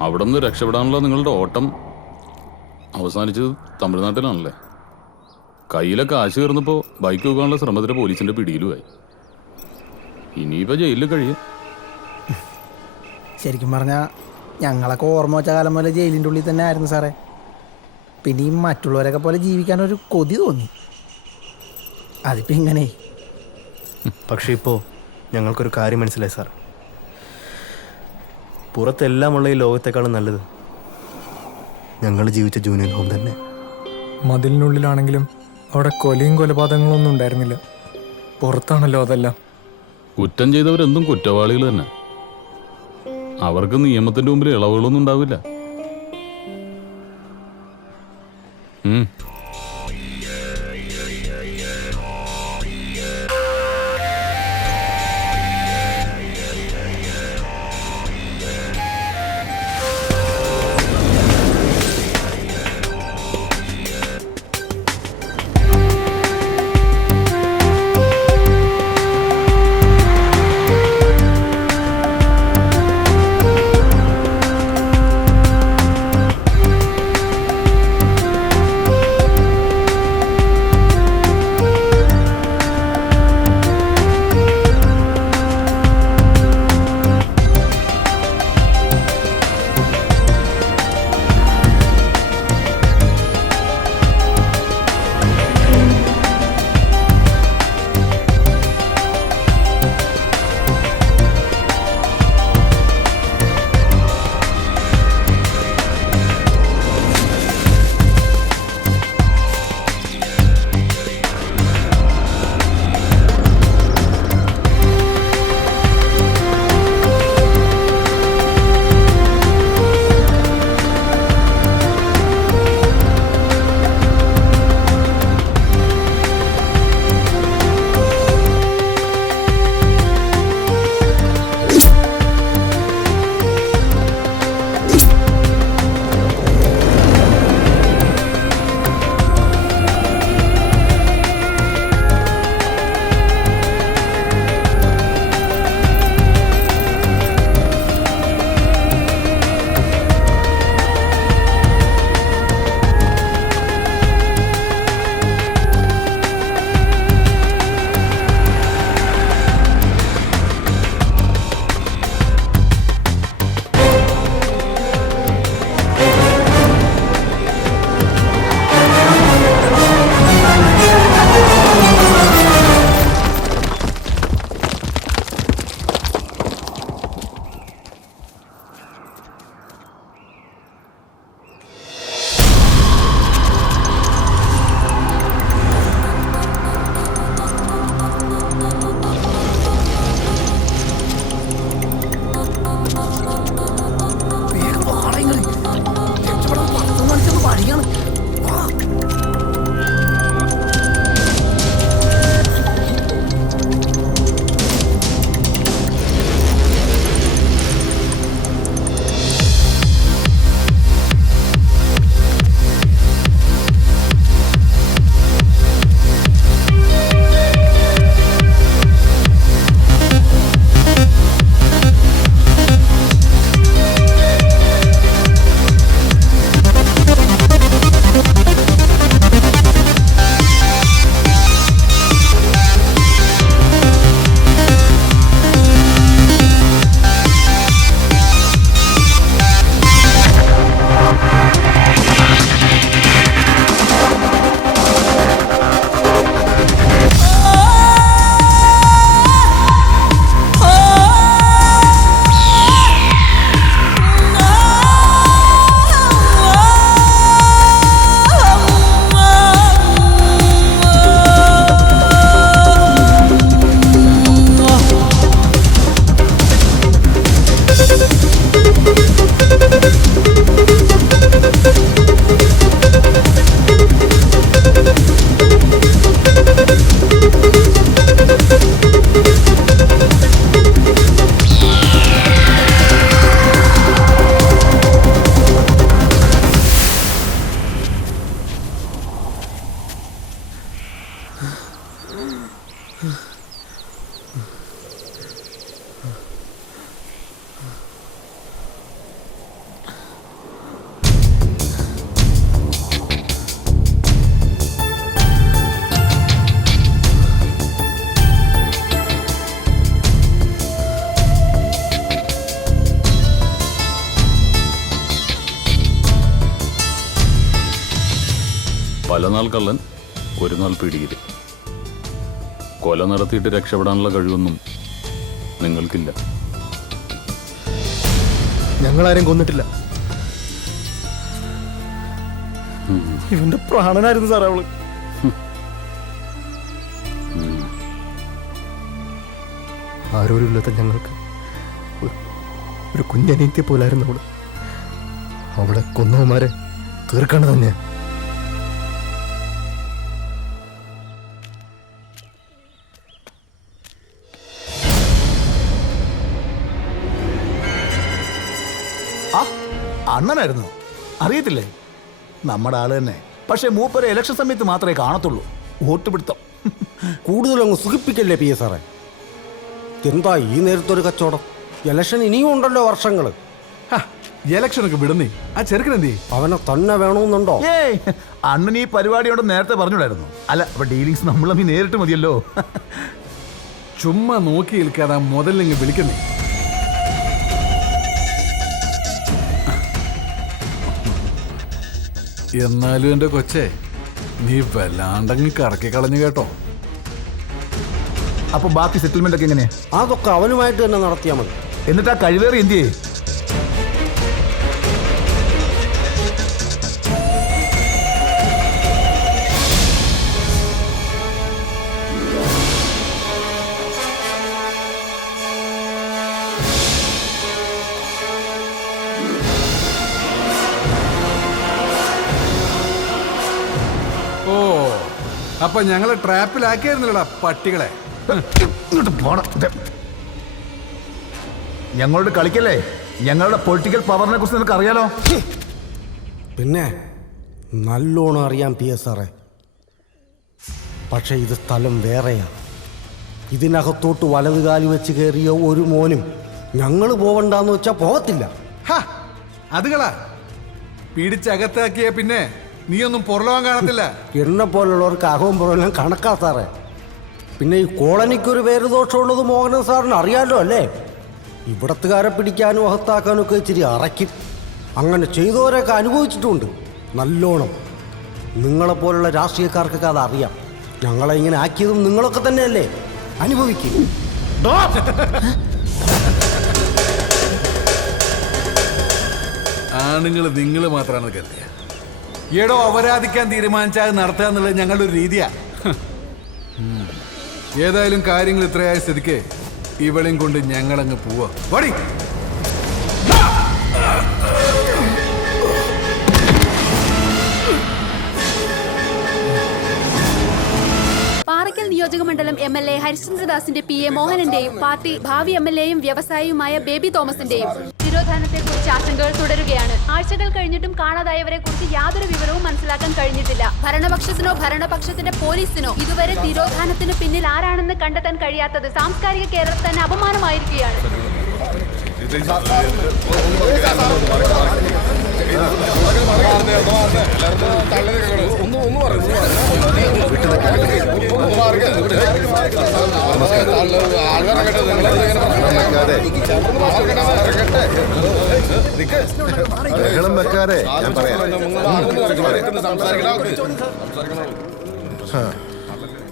അവിടെ നിന്ന് രക്ഷപ്പെടാനുള്ള നിങ്ങളുടെ ഓട്ടം അവസാനിച്ചത് തമിഴ്നാട്ടിലാണല്ലേ? കയ്യിലെ കാശ് കയറുന്നപ്പോൾ ബൈക്ക് വെക്കാനുള്ള ശ്രമത്തിന് പോലീസിന്റെ പിടിയിലുമായി. ഇനിയിപ്പോൾ ജയിലിൽ കഴിയും. ശരിക്കും പറഞ്ഞാൽ ഞങ്ങളൊക്കെ ഓർമ്മ വെച്ച കാലം പോലെ ജയിലിൻ്റെ ഉള്ളിൽ തന്നെ ആയിരുന്നു സാറേ. പിന്നെയും മറ്റുള്ളവരൊക്കെ പോലെ ജീവിക്കാനൊരു കൊതി തോന്നി. അതിപ്പോൾ ഇങ്ങനെ. പക്ഷേ ഇപ്പോൾ ഞങ്ങൾക്കൊരു കാര്യം മനസ്സിലായി സാർ. പുറത്തെല്ലാമുള്ള ഈ ലോകത്തെക്കാളും നല്ലത് ഞങ്ങൾ ജീവിച്ച ജൂനിയർ ഹോം തന്നെ. മതിലിനുള്ളിലാണെങ്കിലും അവിടെ കൊലയും കൊലപാതകങ്ങളും ഒന്നും ഉണ്ടായിരുന്നില്ല. പുറത്താണല്ലോ അതെല്ലാം. കുറ്റം ചെയ്തവരെന്തും കുറ്റവാളികൾ തന്നെ. അവർക്ക് നിയമത്തിന്റെ മുമ്പിൽ ഇളവുകളൊന്നും ഉണ്ടാവില്ല. പല നാൾ കള്ളൻ ഒരു നാൾ പിടിയിൽ. കൊല നടത്തിയിട്ട് രക്ഷപ്പെടാനുള്ള കഴിവൊന്നും നിങ്ങൾക്കില്ല. ഞങ്ങളാരും കൊന്നിട്ടില്ല. ഇവന്റെ പ്രാണനായിരുന്നു സാറേ അവള്. ആരോരുമില്ലാത്ത ഞങ്ങൾക്ക് ഒരു കുഞ്ഞനീത്തിയെ പോലായിരുന്നു അവള്. അവളെ കൊന്നവന്മാരെ തീർക്കേണ്ടത് തന്നെയാ. അണ്ണനായിരുന്നു, അറിയത്തില്ലേ? നമ്മുടെ ആള് തന്നെ. പക്ഷെ മൂപ്പരെ ഇലക്ഷൻ സമയത്ത് മാത്രമേ കാണത്തുള്ളൂ. വോട്ട് പിടുത്തം കൂടുതലങ്ങ് സുഖിപ്പിക്കല്ലേ പി എസ് സാറേ. എന്താ ഈ നേരത്തൊരു കച്ചവടം? ഇലക്ഷൻ ഇനിയും ഉണ്ടല്ലോ വർഷങ്ങള്. ഇലക്ഷനൊക്കെ വിടുന്നേ. ആ ചെറുക്കനെന്തേ? അവനെ തന്നെ വേണമെന്നുണ്ടോ? ഏയ്, അണ്ണൻ ഈ പരിപാടിയോട് നേരത്തെ പറഞ്ഞിടായിരുന്നു. അല്ല, അപ്പൊ ഡീലിങ്സ് നമ്മൾ തമ്മിൽ നേരിട്ട് മതിയല്ലോ. ചുമ്മാ നോക്കി നിൽക്കാതെ മുതലിങ്ങ് വിളിക്കുന്നേ. എന്നാലും എന്റെ കൊച്ചേ, നീ വല്ലാണ്ടങ്ങ് കറക്കി കളഞ്ഞു കേട്ടോ. അപ്പൊ ബാക്കി സെറ്റിൽമെന്റ് ഒക്കെ എങ്ങനെയാ? അതൊക്കെ അവനുമായിട്ട് തന്നെ നടത്തിയാൽ മതി. എന്നിട്ട് ആ കഴിവേറി എന്തിയേ? ഓ, അപ്പൊ ഞങ്ങളെ ട്രാപ്പിലാക്കിയായിരുന്നല്ലോടാ പട്ടികളെ. ഞങ്ങളോട് കളിക്കല്ലേ? ഞങ്ങളുടെ പൊളിറ്റിക്കൽ പവറിനെ കുറിച്ച് നിനക്ക് അറിയാലോ. പിന്നെ നല്ലോണം അറിയാം പി എസ് സാറേ. പക്ഷെ ഇത് സ്ഥലം വേറെയാ. ഇതിനകത്തോട്ട് വലതുകാലി വെച്ച് കയറിയ ഒരു മോനും ഞങ്ങൾ പോവണ്ടെന്ന് വെച്ചാൽ പോകത്തില്ല. അതുകളാ പിടിച്ചകത്താക്കിയ പിന്നെ നീയൊന്നും പുറലോകം കാണത്തില്ല. എന്നെ പോലുള്ളവർക്ക് അകവും പുറമെല്ലാം കണക്കാ സാറേ. പിന്നെ ഈ കോളനിക്കൊരു പേര് ദോഷമുള്ളത് മോഹനൻ സാറിന് അറിയാലോ അല്ലേ? ഇവിടത്തുകാരെ പിടിക്കാനും അകത്താക്കാനും ഒക്കെ ഇച്ചിരി അറയ്ക്കും. അങ്ങനെ ചെയ്തവരൊക്കെ അനുഭവിച്ചിട്ടുണ്ട് നല്ലോണം. നിങ്ങളെപ്പോലുള്ള രാഷ്ട്രീയക്കാർക്കൊക്കെ അതറിയാം. ഞങ്ങളെ ഇങ്ങനെ ആക്കിയതും നിങ്ങളൊക്കെ തന്നെയല്ലേ? അനുഭവിക്കും. ആണുങ്ങൾ നിങ്ങൾ മാത്രമാണ് കരുതിയ. എടോ, അപരാധിക്കാൻ തീരുമാനിച്ചാൽ നടത്തുക എന്നുള്ളത് ഞങ്ങളുടെ ഒരു രീതിയാ. ഏതായാലും കാര്യങ്ങൾ ഇത്രയായ സ്ഥിതിക്ക് ഇവളെയും കൊണ്ട് ഞങ്ങളങ്ങ് പോവാ. വടി. പാറയ്ക്കൽ നിയോജകമണ്ഡലം MLA ഹരിശ്ചന്ദ്രദാസിന്റെ PA മോഹനന്റെയും പാർട്ടി ഭാവി MLAയും വ്യവസായിയുമായ ബേബി തോമസിന്റെയും തിരോധാനത്തെക്കുറിച്ച് ആശങ്കകൾ തുടരുകയാണ്. ആഴ്ചകൾ കഴിഞ്ഞിട്ടും കാണാതായവരെ കുറിച്ച് യാതൊരു വിവരവും മനസ്സിലാക്കാൻ കഴിഞ്ഞിട്ടില്ല. ഭരണപക്ഷത്തിനോ ഭരണപക്ഷത്തിന്റെ പോലീസിനോ ഇതുവരെ തിരോധാനത്തിന് പിന്നിൽ ആരാണെന്ന് കണ്ടെത്താൻ കഴിയാത്തത് സാംസ്കാരിക കേരളത്തിൽ തന്നെ അപമാനമായിരിക്കുകയാണ്.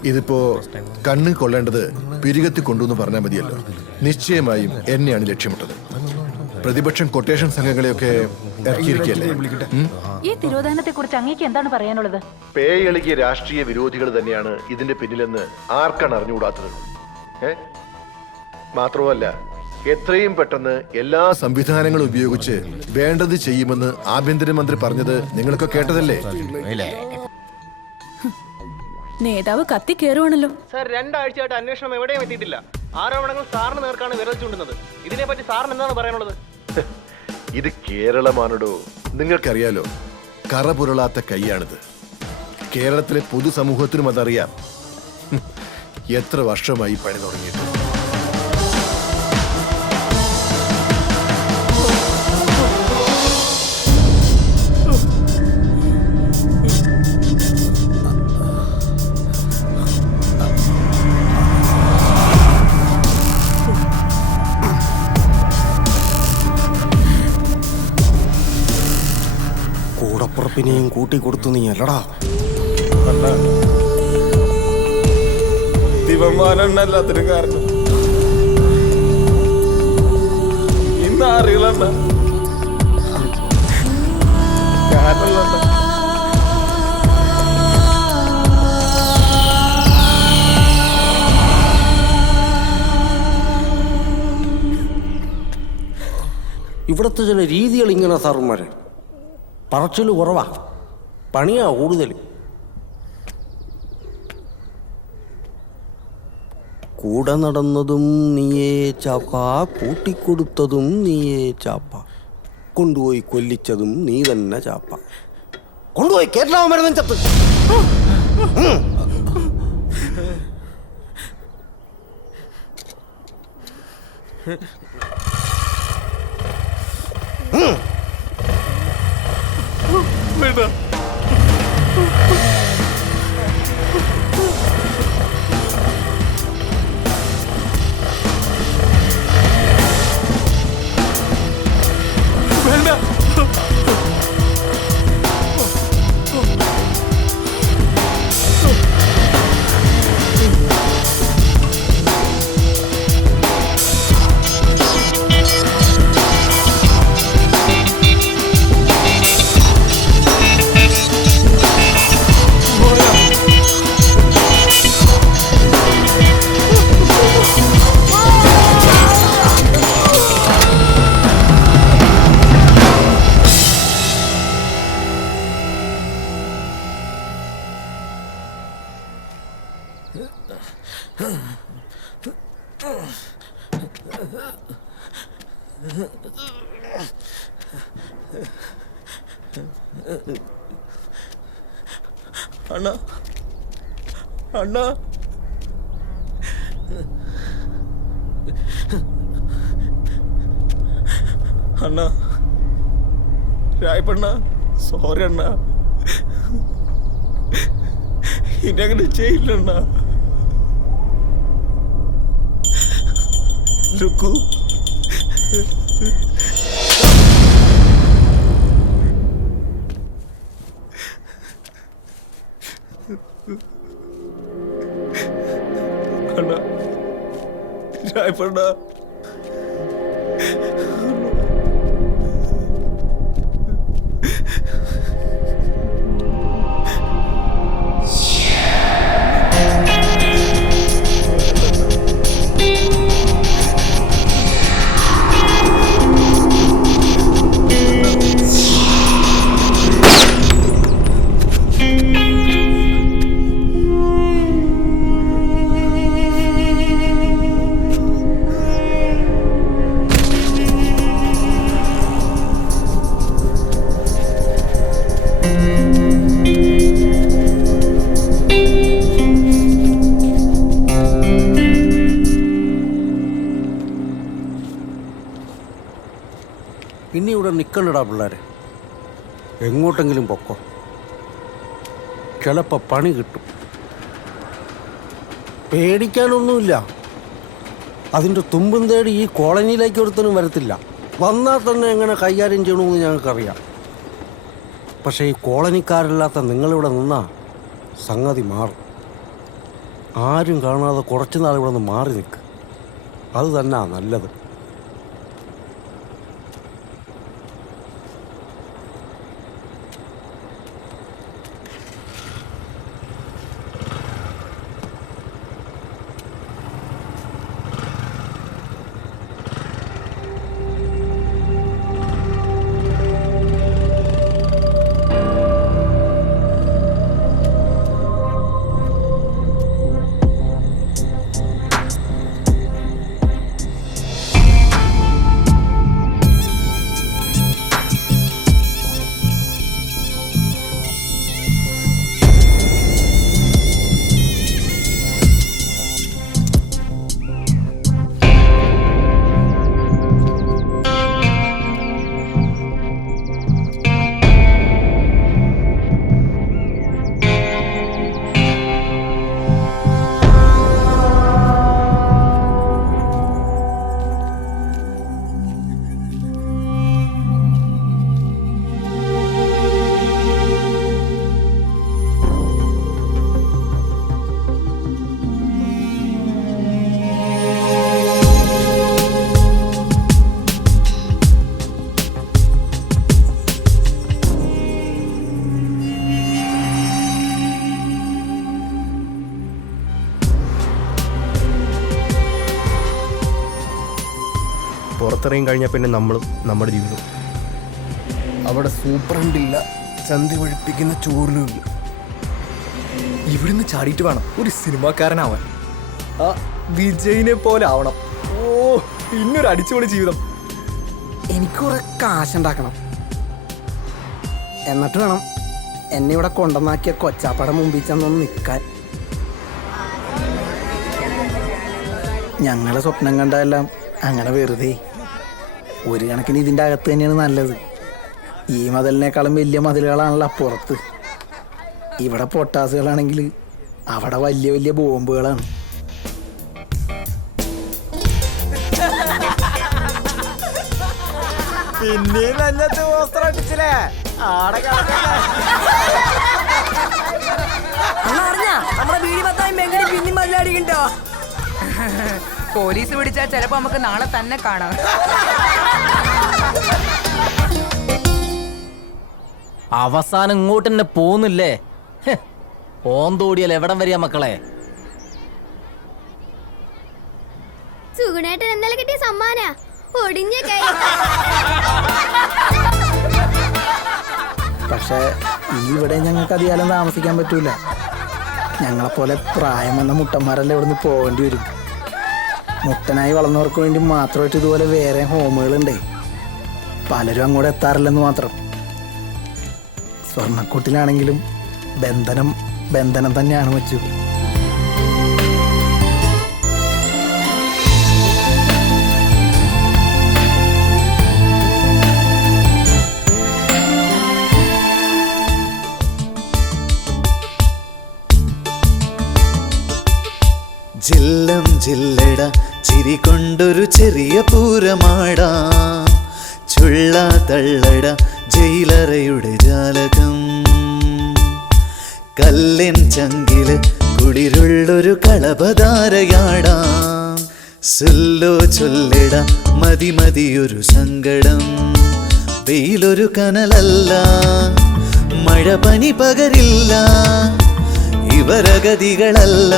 ഇതിപ്പോ കണ്ണ് കൊള്ളേണ്ടത് പിരികത്തി കൊണ്ടുവന്ന് പറഞ്ഞാൽ മതിയല്ലോ. നിശ്ചയമായും എന്നെയാണ് ലക്ഷ്യമിട്ടത്. പ്രതിപക്ഷം കൊട്ടേഷൻ സംഘങ്ങളെയൊക്കെ ഇറക്കിയിരിക്കല്ലേ. ഈ തിരോധാനത്തെ കുറിച്ച് അങ്ങേക്ക് എന്താണ് പറയാനുള്ളത്? പേയെളികിയ രാഷ്ട്രീയ വിരോധികൾ തന്നെയാണ് ഇതിന്റെ പിന്നിലെന്ന് ആർക്കാണ് അറിഞ്ഞുകൂടാത്തത്? മാത്രമല്ല, എത്രയും പെട്ടെന്ന് എല്ലാ സംവിധാനങ്ങളും ഉപയോഗിച്ച് വേണ്ടത് ചെയ്യുമെന്ന് ആഭ്യന്തരമന്ത്രി പറഞ്ഞത് നിങ്ങളൊക്കെ കേട്ടതല്ലേ? നേതാവ് കത്തി കയറുവാണല്ലോ. സാർ, 2 ആഴ്ചയായിട്ട് അന്വേഷണം എവിടെയും എത്തിയിട്ടില്ല. ആരോപണങ്ങൾ സാറിന് നേർക്കാണ് വിരൽ ചൂണ്ടുന്നത്. ഇതിനെപ്പറ്റി സാറിന് എന്താണ് പറയാനുള്ളത്? ഇത് കേരളമാണോ? നിങ്ങൾക്കറിയാലോ, കറപുരളാത്ത കൈയാണിത്. കേരളത്തിലെ പൊതുസമൂഹത്തിനും അതറിയാം. എത്ര വർഷമായി പണി തുടങ്ങിയിട്ട്? കൂടപ്പുറപ്പിനെയും കൂട്ടിക്കൊടുത്തു നീ അല്ലടാ. ദിവന്മാരെണ്ണല്ലാത്തൊരു കാരണം ഇന്ന് അറിയില്ല കാരണമല്ല. ഇവിടുത്തെ ചില രീതികൾ ഇങ്ങനെ സാറുമാരെ പറച്ചിൽ കുറവാ, പണിയാ കൂടുതൽ. കൂടെ നടന്നതും നീയേ ചാപ്പ, കൂട്ടിക്കൊടുത്തതും നീയേ ചാപ്പ, കൊണ്ടുപോയി കൊല്ലിച്ചതും നീ തന്നെ ചാപ്പ, കൊണ്ടുപോയി കേരളാവ് മരുന്നും ചത്ത്. അണ്ണാ അണ്ണാ അണ്ണാ രായപ്പണ്ണ, സോറി അണ്ണ, ഇനി അങ്ങനെ ചെയ്യില്ലണ്ണ. ലുക്കു അണ്ണ, രായപ്പണ്ണ, ഇനി ഇവിടെ നിൽക്കണ്ടടാ പിള്ളേരെ, എങ്ങോട്ടെങ്കിലും പൊക്കോ, ചിലപ്പോൾ പണി കിട്ടും. പേടിക്കാനൊന്നുമില്ല. അതിൻ്റെ തുമ്പും തേടി ഈ കോളനിയിലേക്ക് ഒരുത്തനും വരത്തില്ല. വന്നാൽ തന്നെ എങ്ങനെ കൈകാര്യം ചെയ്യണമെന്ന് ഞങ്ങൾക്കറിയാം. പക്ഷേ ഈ കോളനിക്കാരില്ലാത്ത നിങ്ങളിവിടെ നിന്നാൽ സംഗതി മാറും. ആരും കാണാതെ കുറച്ച് നാൾ ഇവിടെ നിന്ന് മാറി നിൽക്കുക, അത് തന്നെയാ നല്ലത്. പുറത്തിറങ്ങി കഴിഞ്ഞാൽ പിന്നെ നമ്മളും നമ്മുടെ ജീവിതം. അവിടെ സൂപ്രണ്ടില്ല, ചന്തി ഒഴിപ്പിക്കുന്ന ചോറിലുമില്ല. ഇവിടുന്ന് ചാടിയിട്ട് വേണം ഒരു സിനിമാക്കാരനാവാൻ. ആ വിജയിനെ പോലെ ആവണം. ഓ, പിന്നൊരു അടിച്ചുപൊളി ജീവിതം. എനിക്ക് കുറെ കാശുണ്ടാക്കണം, എന്നിട്ട് വേണം എന്നെ ഇവിടെ കൊണ്ടുവന്നാക്കിയ കൊച്ചാപ്പട മുമ്പിൽ ചെന്നൊന്ന് നിൽക്കാൻ. ഞങ്ങളെ സ്വപ്നം കണ്ടതെല്ലാം അങ്ങനെ വെറുതെ. ഒരു കണക്കിന് ഇതിൻ്റെ അകത്ത് തന്നെയാണ് നല്ലത്. ഈ മതിലിനേക്കാളും വലിയ മതിലുകളാണല്ലോ അപ്പുറത്ത്. ഇവിടെ പൊട്ടാസുകളാണെങ്കിൽ അവിടെ വലിയ വലിയ ബോംബുകളാണ്. പിന്നെ നല്ല വസ്ത്രം അടിച്ചില്ലേ ആടെ നമ്മുടെ വീടി മത്തായി മെങ്ങടി പിന്നി മതിലടിക്കണ്ടോ? പോലീസ് പിടിച്ചാൽ ചിലപ്പോ നമുക്ക് നാളെ തന്നെ കാണാം. അവസാനം ഇങ്ങോട്ട് തന്നെ പോന്നില്ലേ? ഓന്തോടിയാൽ എവിടം വരിക മക്കളെ? സുഗുണേട്ടൻ ഇന്നലെ കിട്ടിയ സമ്മാന ഒടിഞ്ഞ കൈ. പക്ഷേ ഇവിടെ ഞങ്ങൾക്ക് അധികാലം താമസിക്കാൻ പറ്റൂല. ഞങ്ങളെപ്പോലെ പ്രായം വന്ന മുട്ടന്മാരെല്ലാം ഇവിടുന്ന് പോകേണ്ടി വരും. മുട്ടനായി വളർന്നവർക്ക് വേണ്ടി മാത്രമായിട്ട് ഇതുപോലെ വേറെ ഹോമുകളുണ്ടേ. പലരും അങ്ങോട്ട് എത്താറില്ലെന്ന് മാത്രം. സ്വർണ്ണക്കൂട്ടിലാണെങ്കിലും ബന്ധനം ബന്ധനം തന്നെയാണ് വെച്ചു. ജില്ലം ജില്ലട ചിരി കൊണ്ടൊരു ചെറിയ പൂരമാടാം. ചുള്ള തള്ളട ജയിലറയുടെ ജാലകം. കല്ലിൻ ചങ്കില് കുളിരുള്ളൊരു കളഭധാരയാടാം. സുല്ലോ ചൊല്ലിട മതി മതിയൊരു സങ്കടം. വെയിലൊരു കനലല്ല, മഴ പനി പകരില്ല. ഇവരഗതികളല്ല,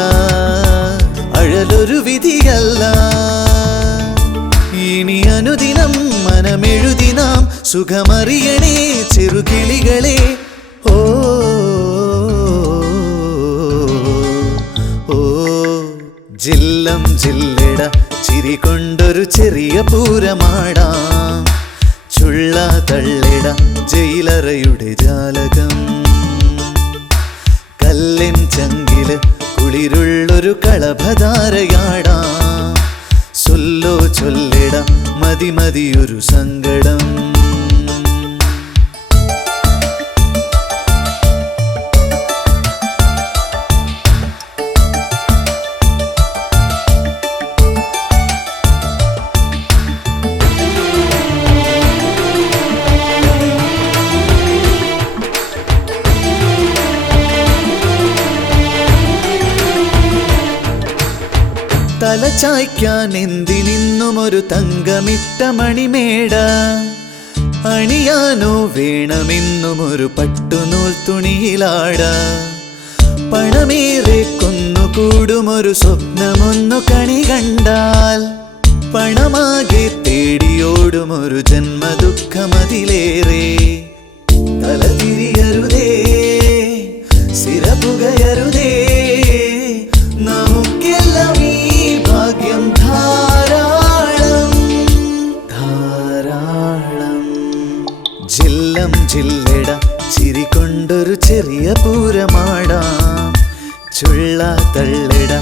അഴലൊരു വിധിയല്ല. ഇനി അനുദിനം മനമെഴുതി നാം സുഖമറിയണേ ചെറുകിളികളെ. ഓ ഓ ജില്ലം ജില്ലട ചിരി കൊണ്ടൊരു ചെറിയ പൂരമാടാം. ചുള്ള തള്ളിട ജയിലറയുടെ ജാലകം. കല്ലിൻ ചങ്കില് കുളിരുള്ളൊരു കളഭധാരയാടാം. സൊല്ലോ ചൊല്ലിട മതി മതിയൊരു സങ്കടം. തലചായ്ക്കാൻ എന്തിനിന്നും ഒരു തങ്കമിട്ട മണിമേട. അണിയാനോ വേണമെന്നും ഒരു പട്ടുനൂൽ തുണിയിലാട. പണമേറെ കൊന്നുകൂടുമൊരു സ്വപ്നമൊന്നു കണി കണ്ടാൽ. പണമാകെ തേടിയോടുമൊരു ജന്മദുഃഖമതിലേറെ. തലതിരിയരുതേ, സിരപുകയരുതേ, നമുക്കെല്ലാം ഈ ഭാഗ്യം ധാരാളം ധാരാളം. ജില്ലം ജില്ലട ചിരി കൊണ്ടൊരു ചെറിയ പൂരമാടാം. ചുള്ള തള്ളിട